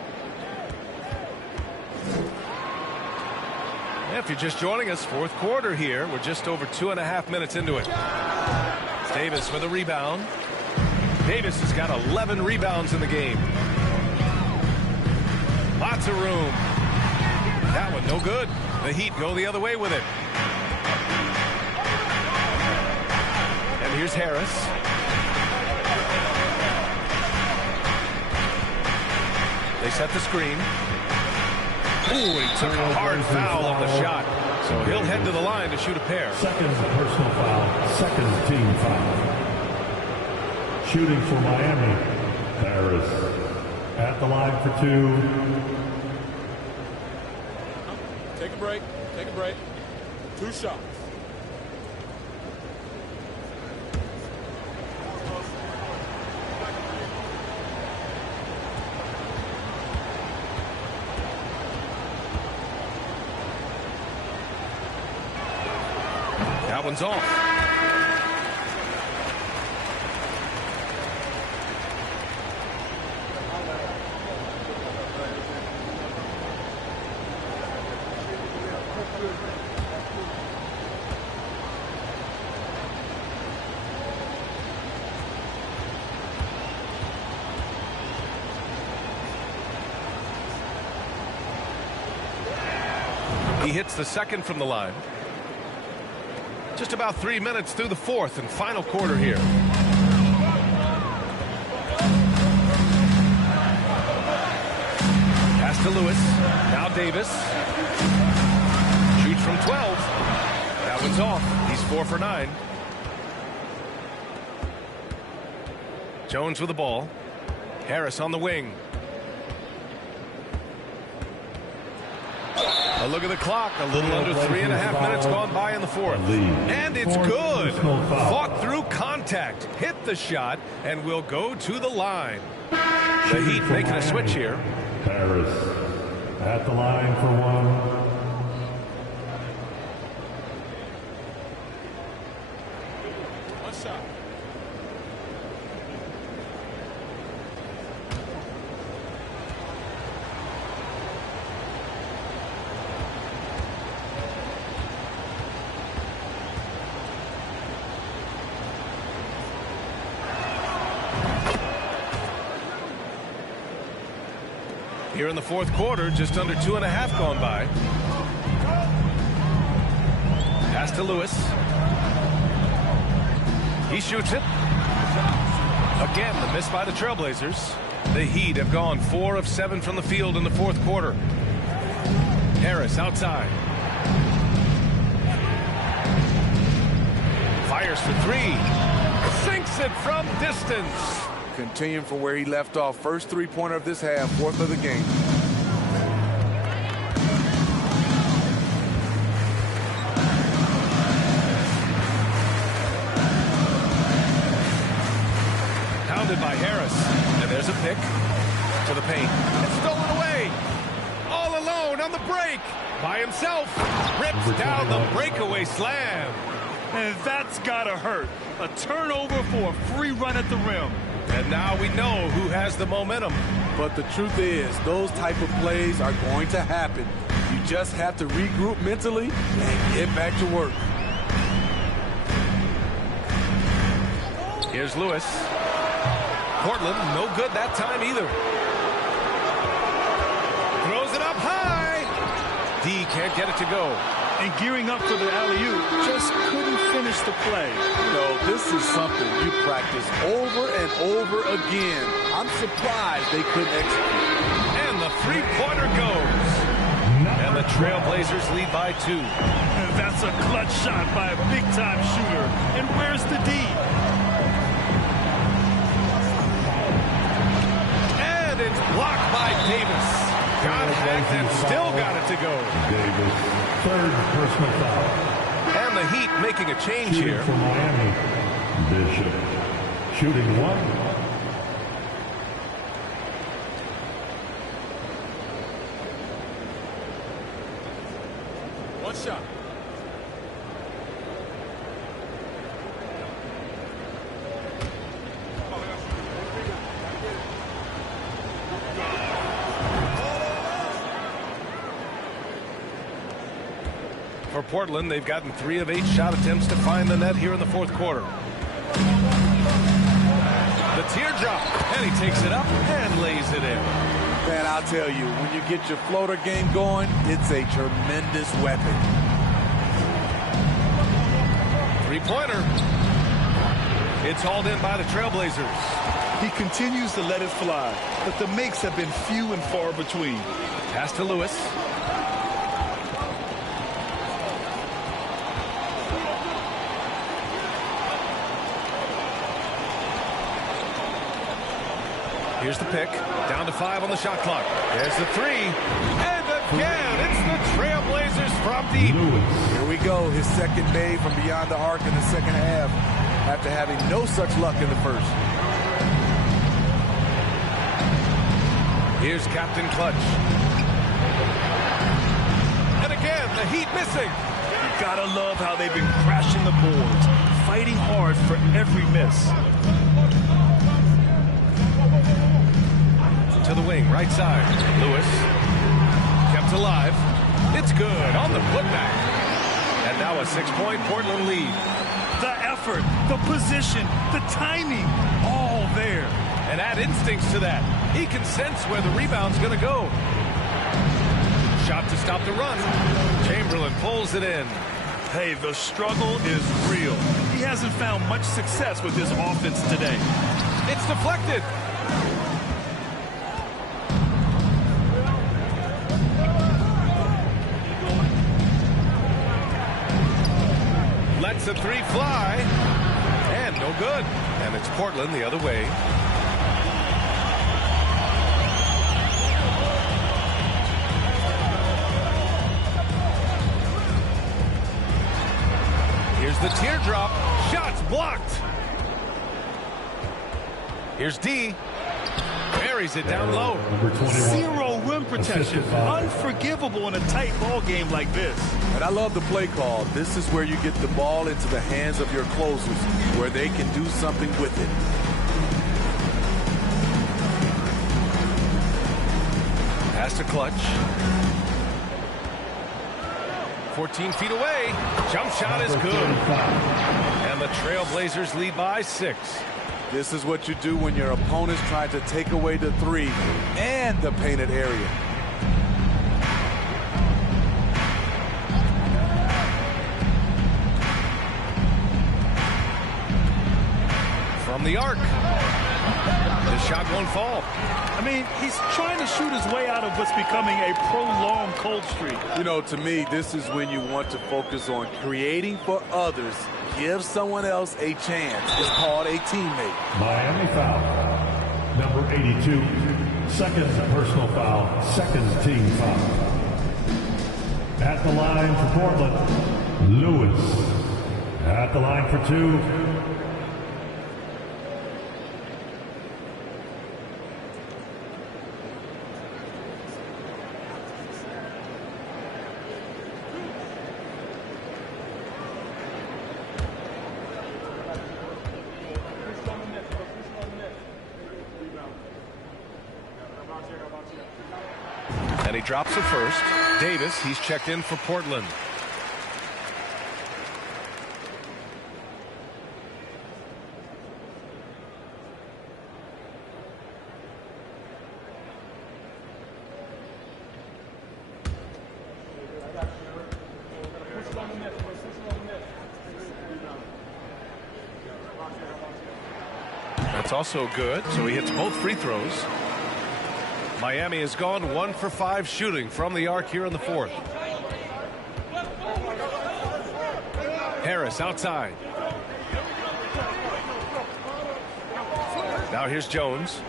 If you're just joining us, fourth quarter here. We're just over 2.5 minutes into it. It's Davis for the rebound. Davis has got 11 rebounds in the game. Lots of room. That one no good. The Heat go the other way with it. And here's Harris. They set the screen. Ooh, he took a hard foul on the shot. So he'll head to the line to shoot a pair. Second personal foul, second team foul. Shooting for Miami, Harris. At the line for two. Take a break. Take a break. 2 shots. That one's off. He hits the second from the line. Just about 3 minutes through the fourth and final quarter here. Pass to Lewis. Now Davis. Shoots from 12. That one's off. He's 4 for 9. Jones with the ball. Harris on the wing. A look at the clock. A little under 3.5 minutes gone by in the fourth. And it's good. Fought through contact. Hit the shot and will go to the line. The Heat making a switch here. Harris at the line for one. One shot. Here in the fourth quarter, just under 2.5 gone by. Pass to Lewis. He shoots it. Again, the miss by the Trailblazers. The Heat have gone 4 of 7 from the field in the fourth quarter. Harris outside. Fires for 3. Sinks it from distance. Continuing from where he left off. First three-pointer of this half, fourth of the game. Pounded by Harris. And there's a pick to the paint. It's stolen away. All alone on the break. By himself. Rips down the breakaway slam. And that's gotta hurt. A turnover for a free run at the rim. And now we know who has the momentum. But the truth is, those type of plays are going to happen. You just have to regroup mentally and get back to work. Here's Lewis. Portland, no good that time either. Throws it up high. D can't get it to go. And gearing up for the alley-oop, just couldn't finish the play. You know, this is something you practice over and over again. I'm surprised they couldn't execute. And the three-pointer goes. And the Trailblazers lead by 2. And that's a clutch shot by a big-time shooter. And where's the D? And it's blocked by Davis. Got hacked and still got it to go. Davis, third personal foul. the Heat making a change Shooting here. for Miami, Bishop. Shooting 1. One shot. For Portland, they've gotten 3 of 8 shot attempts to find the net here in the fourth quarter. The teardrop, and he takes it up and lays it in. Man, I'll tell you, when you get your floater game going, it's a tremendous weapon. 3-pointer. It's hauled in by the Trailblazers. He continues to let it fly, but the makes have been few and far between. Pass to Lewis. Here's the pick. Down to 5 on the shot clock. There's the 3. And again, it's the Trailblazers from deep. Here we go. His second made from beyond the arc in the second half after having no such luck in the first. Here's Captain Clutch. And again, the Heat missing. You gotta love how they've been crashing the boards, fighting hard for every miss. To the wing, right side. Lewis. Kept alive. It's good on the putback. And now a 6-point Portland lead. The effort, the position, the timing, all there. And add instincts to that. He can sense where the rebound's going to go. Shot to stop the run. Chamberlain pulls it in. Hey, the struggle is real. He hasn't found much success with his offense today. It's deflected. Lets a 3 fly. And no good. And it's Portland the other way. Here's the teardrop. Shots blocked. Here's D. Buries it down low. Zero rim protection. Unforgivable in a tight ball game like this. And I love the play call. This is where you get the ball into the hands of your closers, where they can do something with it. Pass to Clutch. 14 feet away. Jump shot is good. And the Trailblazers lead by 6. This is what you do when your opponent's trying to take away the 3 and the painted area. From the arc. The shot won't fall. I mean, he's trying to shoot his way out of what's becoming a prolonged cold streak. You know, to me, this is when you want to focus on creating for others. Give someone else a chance. It's called a teammate. Miami foul. Number 82. Second personal foul. Second team foul. At the line for Portland, Lewis. At the line for 2. And he drops it first. Davis, he's checked in for Portland. That's also good, so he hits both free throws. Miami has gone 1 for 5 shooting from the arc here in the fourth. Harris outside. Now here's Jones.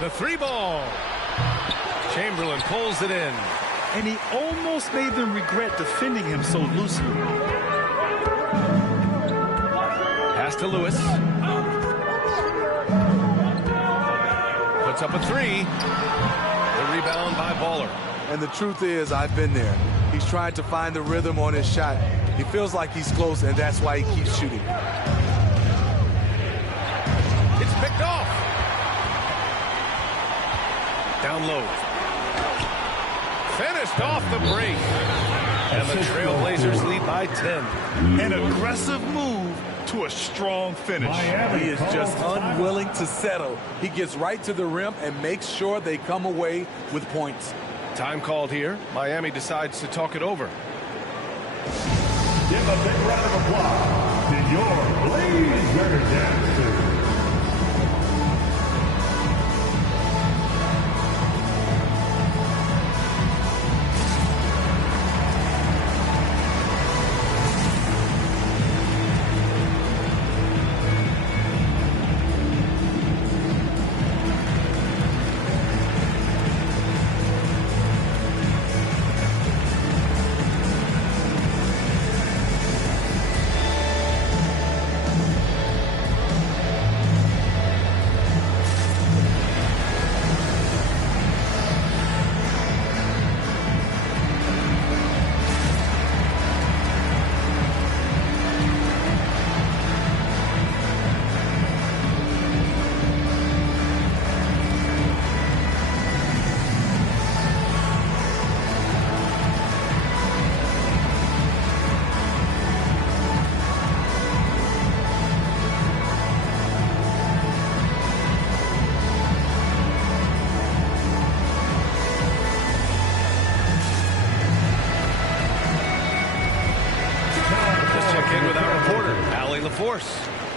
The 3 ball. Chamberlain pulls it in. and he almost made them regret defending him so loosely. Pass to Lewis. Puts up a three. The rebound by Baller. And the truth is, I've been there. He's trying to find the rhythm on his shot. He feels like he's close, and that's why he keeps shooting. It's picked off. Down low. Finished off the break. And the Trailblazers lead by 10. An aggressive move to a strong finish. He is just unwilling to settle. He gets right to the rim and makes sure they come away with points. Time called here. Miami decides to talk it over. Give a big round of applause to your Blazer dancers.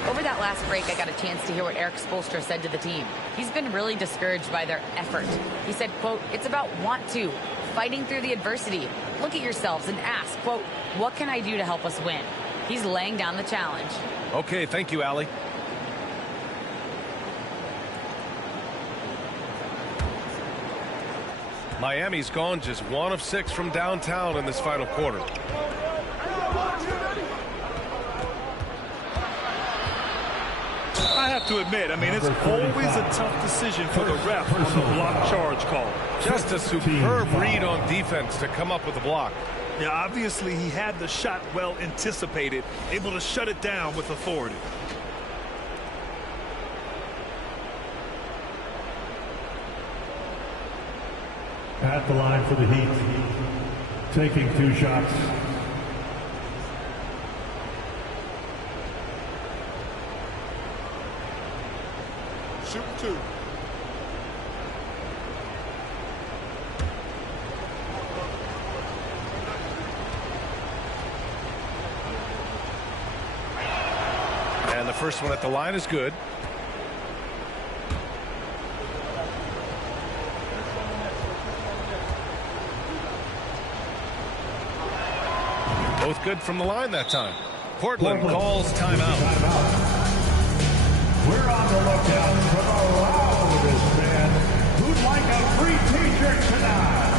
Over that last break, I got a chance to hear what Eric Spoelstra said to the team. He's been really discouraged by their effort. He said, quote, "It's about want to, fighting through the adversity. Look at yourselves and ask, quote, what can I do to help us win?" He's laying down the challenge. Okay, thank you, Allie. Miami's gone just 1 of 6 from downtown in this final quarter. I have to admit, it's always a tough decision for the ref on the block charge call. Just a superb read on defense to come up with the block. Yeah, obviously he had the shot well anticipated, able to shut it down with authority. At the line for the Heat, taking 2 shots. Shoot 2. And the first one at the line is good. Both good from the line that time. Portland calls timeout. We're on the lookout for the loudest man who'd like a free t-shirt tonight.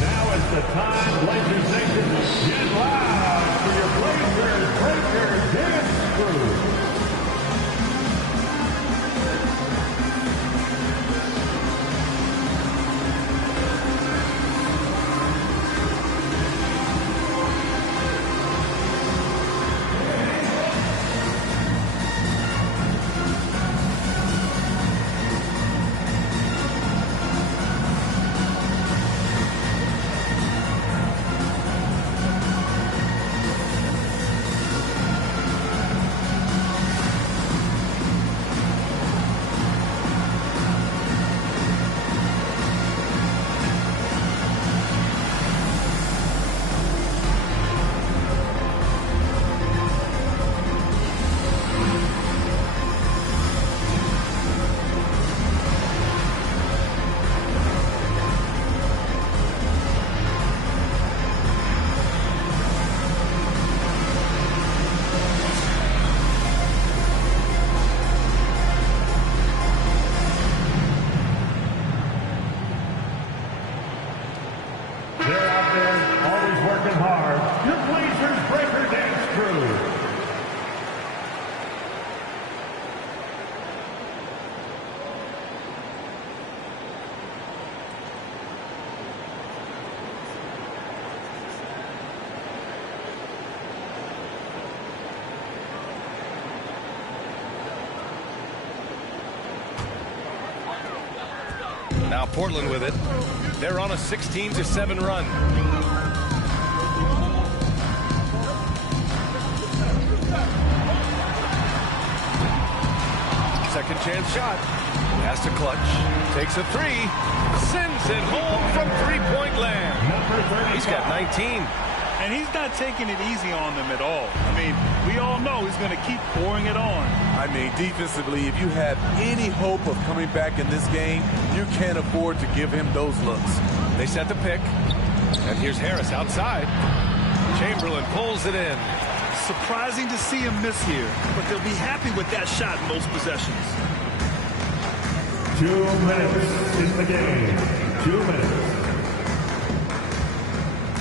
Now is the time, Blazers Nation, get loud for your Blazers Breaker Dance Crew. Now Portland with it. They're on a 16-7 run. Second chance shot. Has to clutch. Takes a three. Sends it home from three-point land. He's got 19. And he's not taking it easy on them at all. I mean, we all know he's going to keep pouring it on. I mean, defensively, if you have any hope of coming back in this game, you can't afford to give him those looks. They set the pick. And here's Harris outside. Chamberlain pulls it in. Surprising to see him miss here, but they'll be happy with that shot in most possessions. 2 minutes in the game. 2 minutes.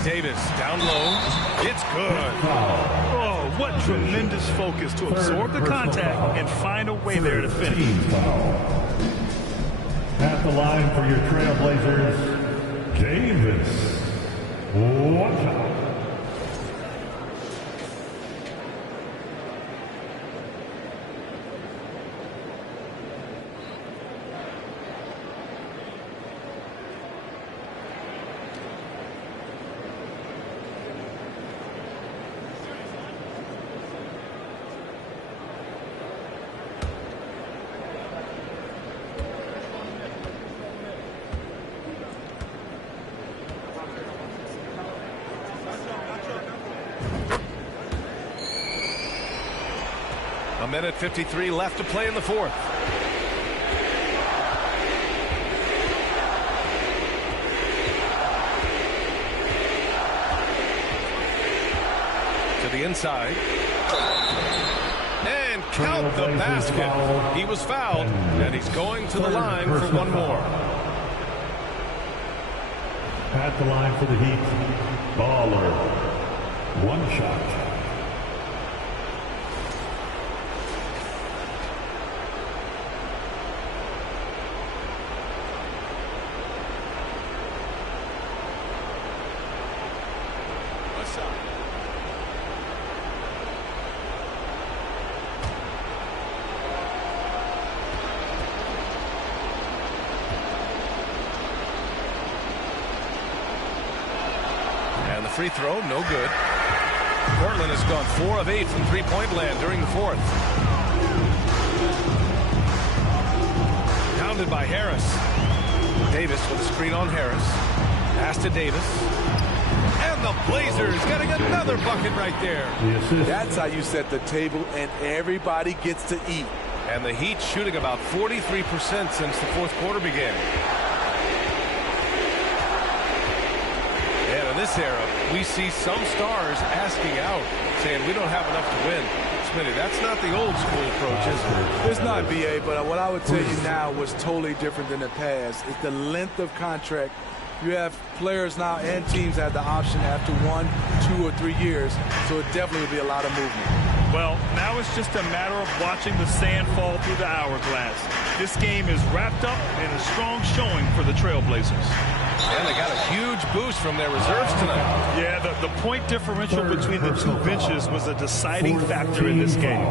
Davis down low. It's good. Oh, what tremendous focus to absorb the contact and find a way there to finish. At the line for your Trailblazers, Davis. One shot. A minute 53 left to play in the fourth. To the inside. And count the basket. He was fouled, and he's going to the line for one more. At the line for the Heat, Baller. One shot. And the free throw, no good. Portland has gone 4 of 8 from three-point land during the fourth. Pounded by Harris. Davis with a screen on Harris. Pass to Davis. And the Blazers getting another bucket right there. That's how you set the table, and everybody gets to eat. And the Heat shooting about 43% since the fourth quarter began. And in this era, we see some stars asking out, saying we don't have enough to win. Smitty, that's not the old school approach, is it? It's not, BA, but what I would tell you now was totally different than the past. It's the length of contract. You have players now and teams have the option after 1, 2, or 3 years, so it definitely will be a lot of movement. Well, now it's just a matter of watching the sand fall through the hourglass. This game is wrapped up in a strong showing for the Trailblazers. And they got a huge boost from their reserves tonight. Yeah, the point differential between the two benches was a deciding factor in this game.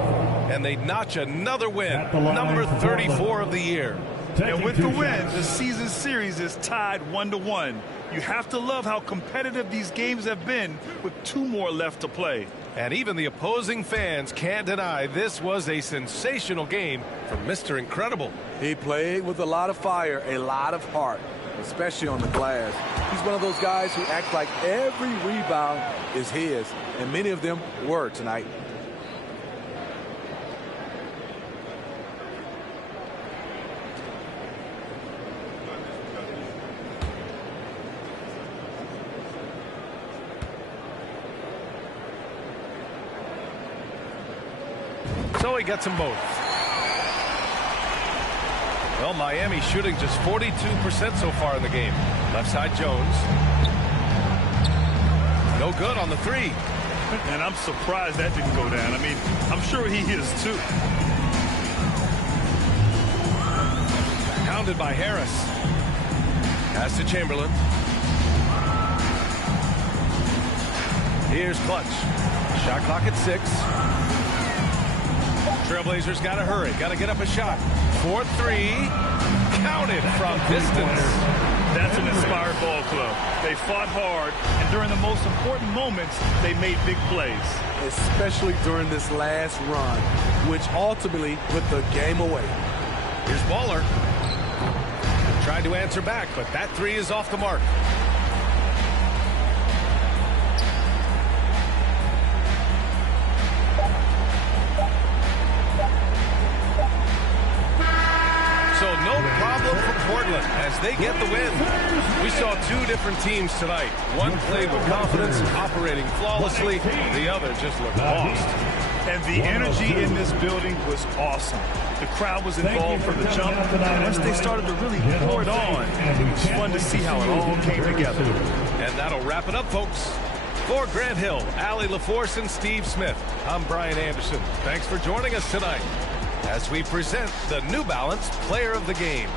And they notch another win, number 34 of the year. And with the win, the season series is tied 1-1. You have to love how competitive these games have been with 2 more left to play. And even the opposing fans can't deny this was a sensational game from Mr. Incredible. He played with a lot of fire, a lot of heart, especially on the glass. He's one of those guys who act like every rebound is his, and many of them were tonight. So he gets them both. Well, Miami shooting just 42% so far in the game. Left side Jones. No good on the three. And I'm surprised that didn't go down. I mean, I'm sure he is too. Pounded by Harris. Pass to Chamberlain. Here's Clutch. Shot clock at 6. Trailblazers got to hurry. Got to get up a shot. 4-3. counted from distance. That's an inspired ball club. They fought hard, and during the most important moments, they made big plays. Especially during this last run, which ultimately put the game away. Here's Baller. Tried to answer back, but that three is off the mark. So no problem for Portland as they get the win. We saw two different teams tonight. One played with confidence, operating flawlessly. The other just looked lost. And the energy in this building was awesome. The crowd was involved from the jump. And once they started to really pour it on, it was fun to see how it all came together. And that'll wrap it up, folks. For Grant Hill, Allie LaForce, and Steve Smith, I'm Brian Anderson. Thanks for joining us tonight as we present the New Balance Player of the Game.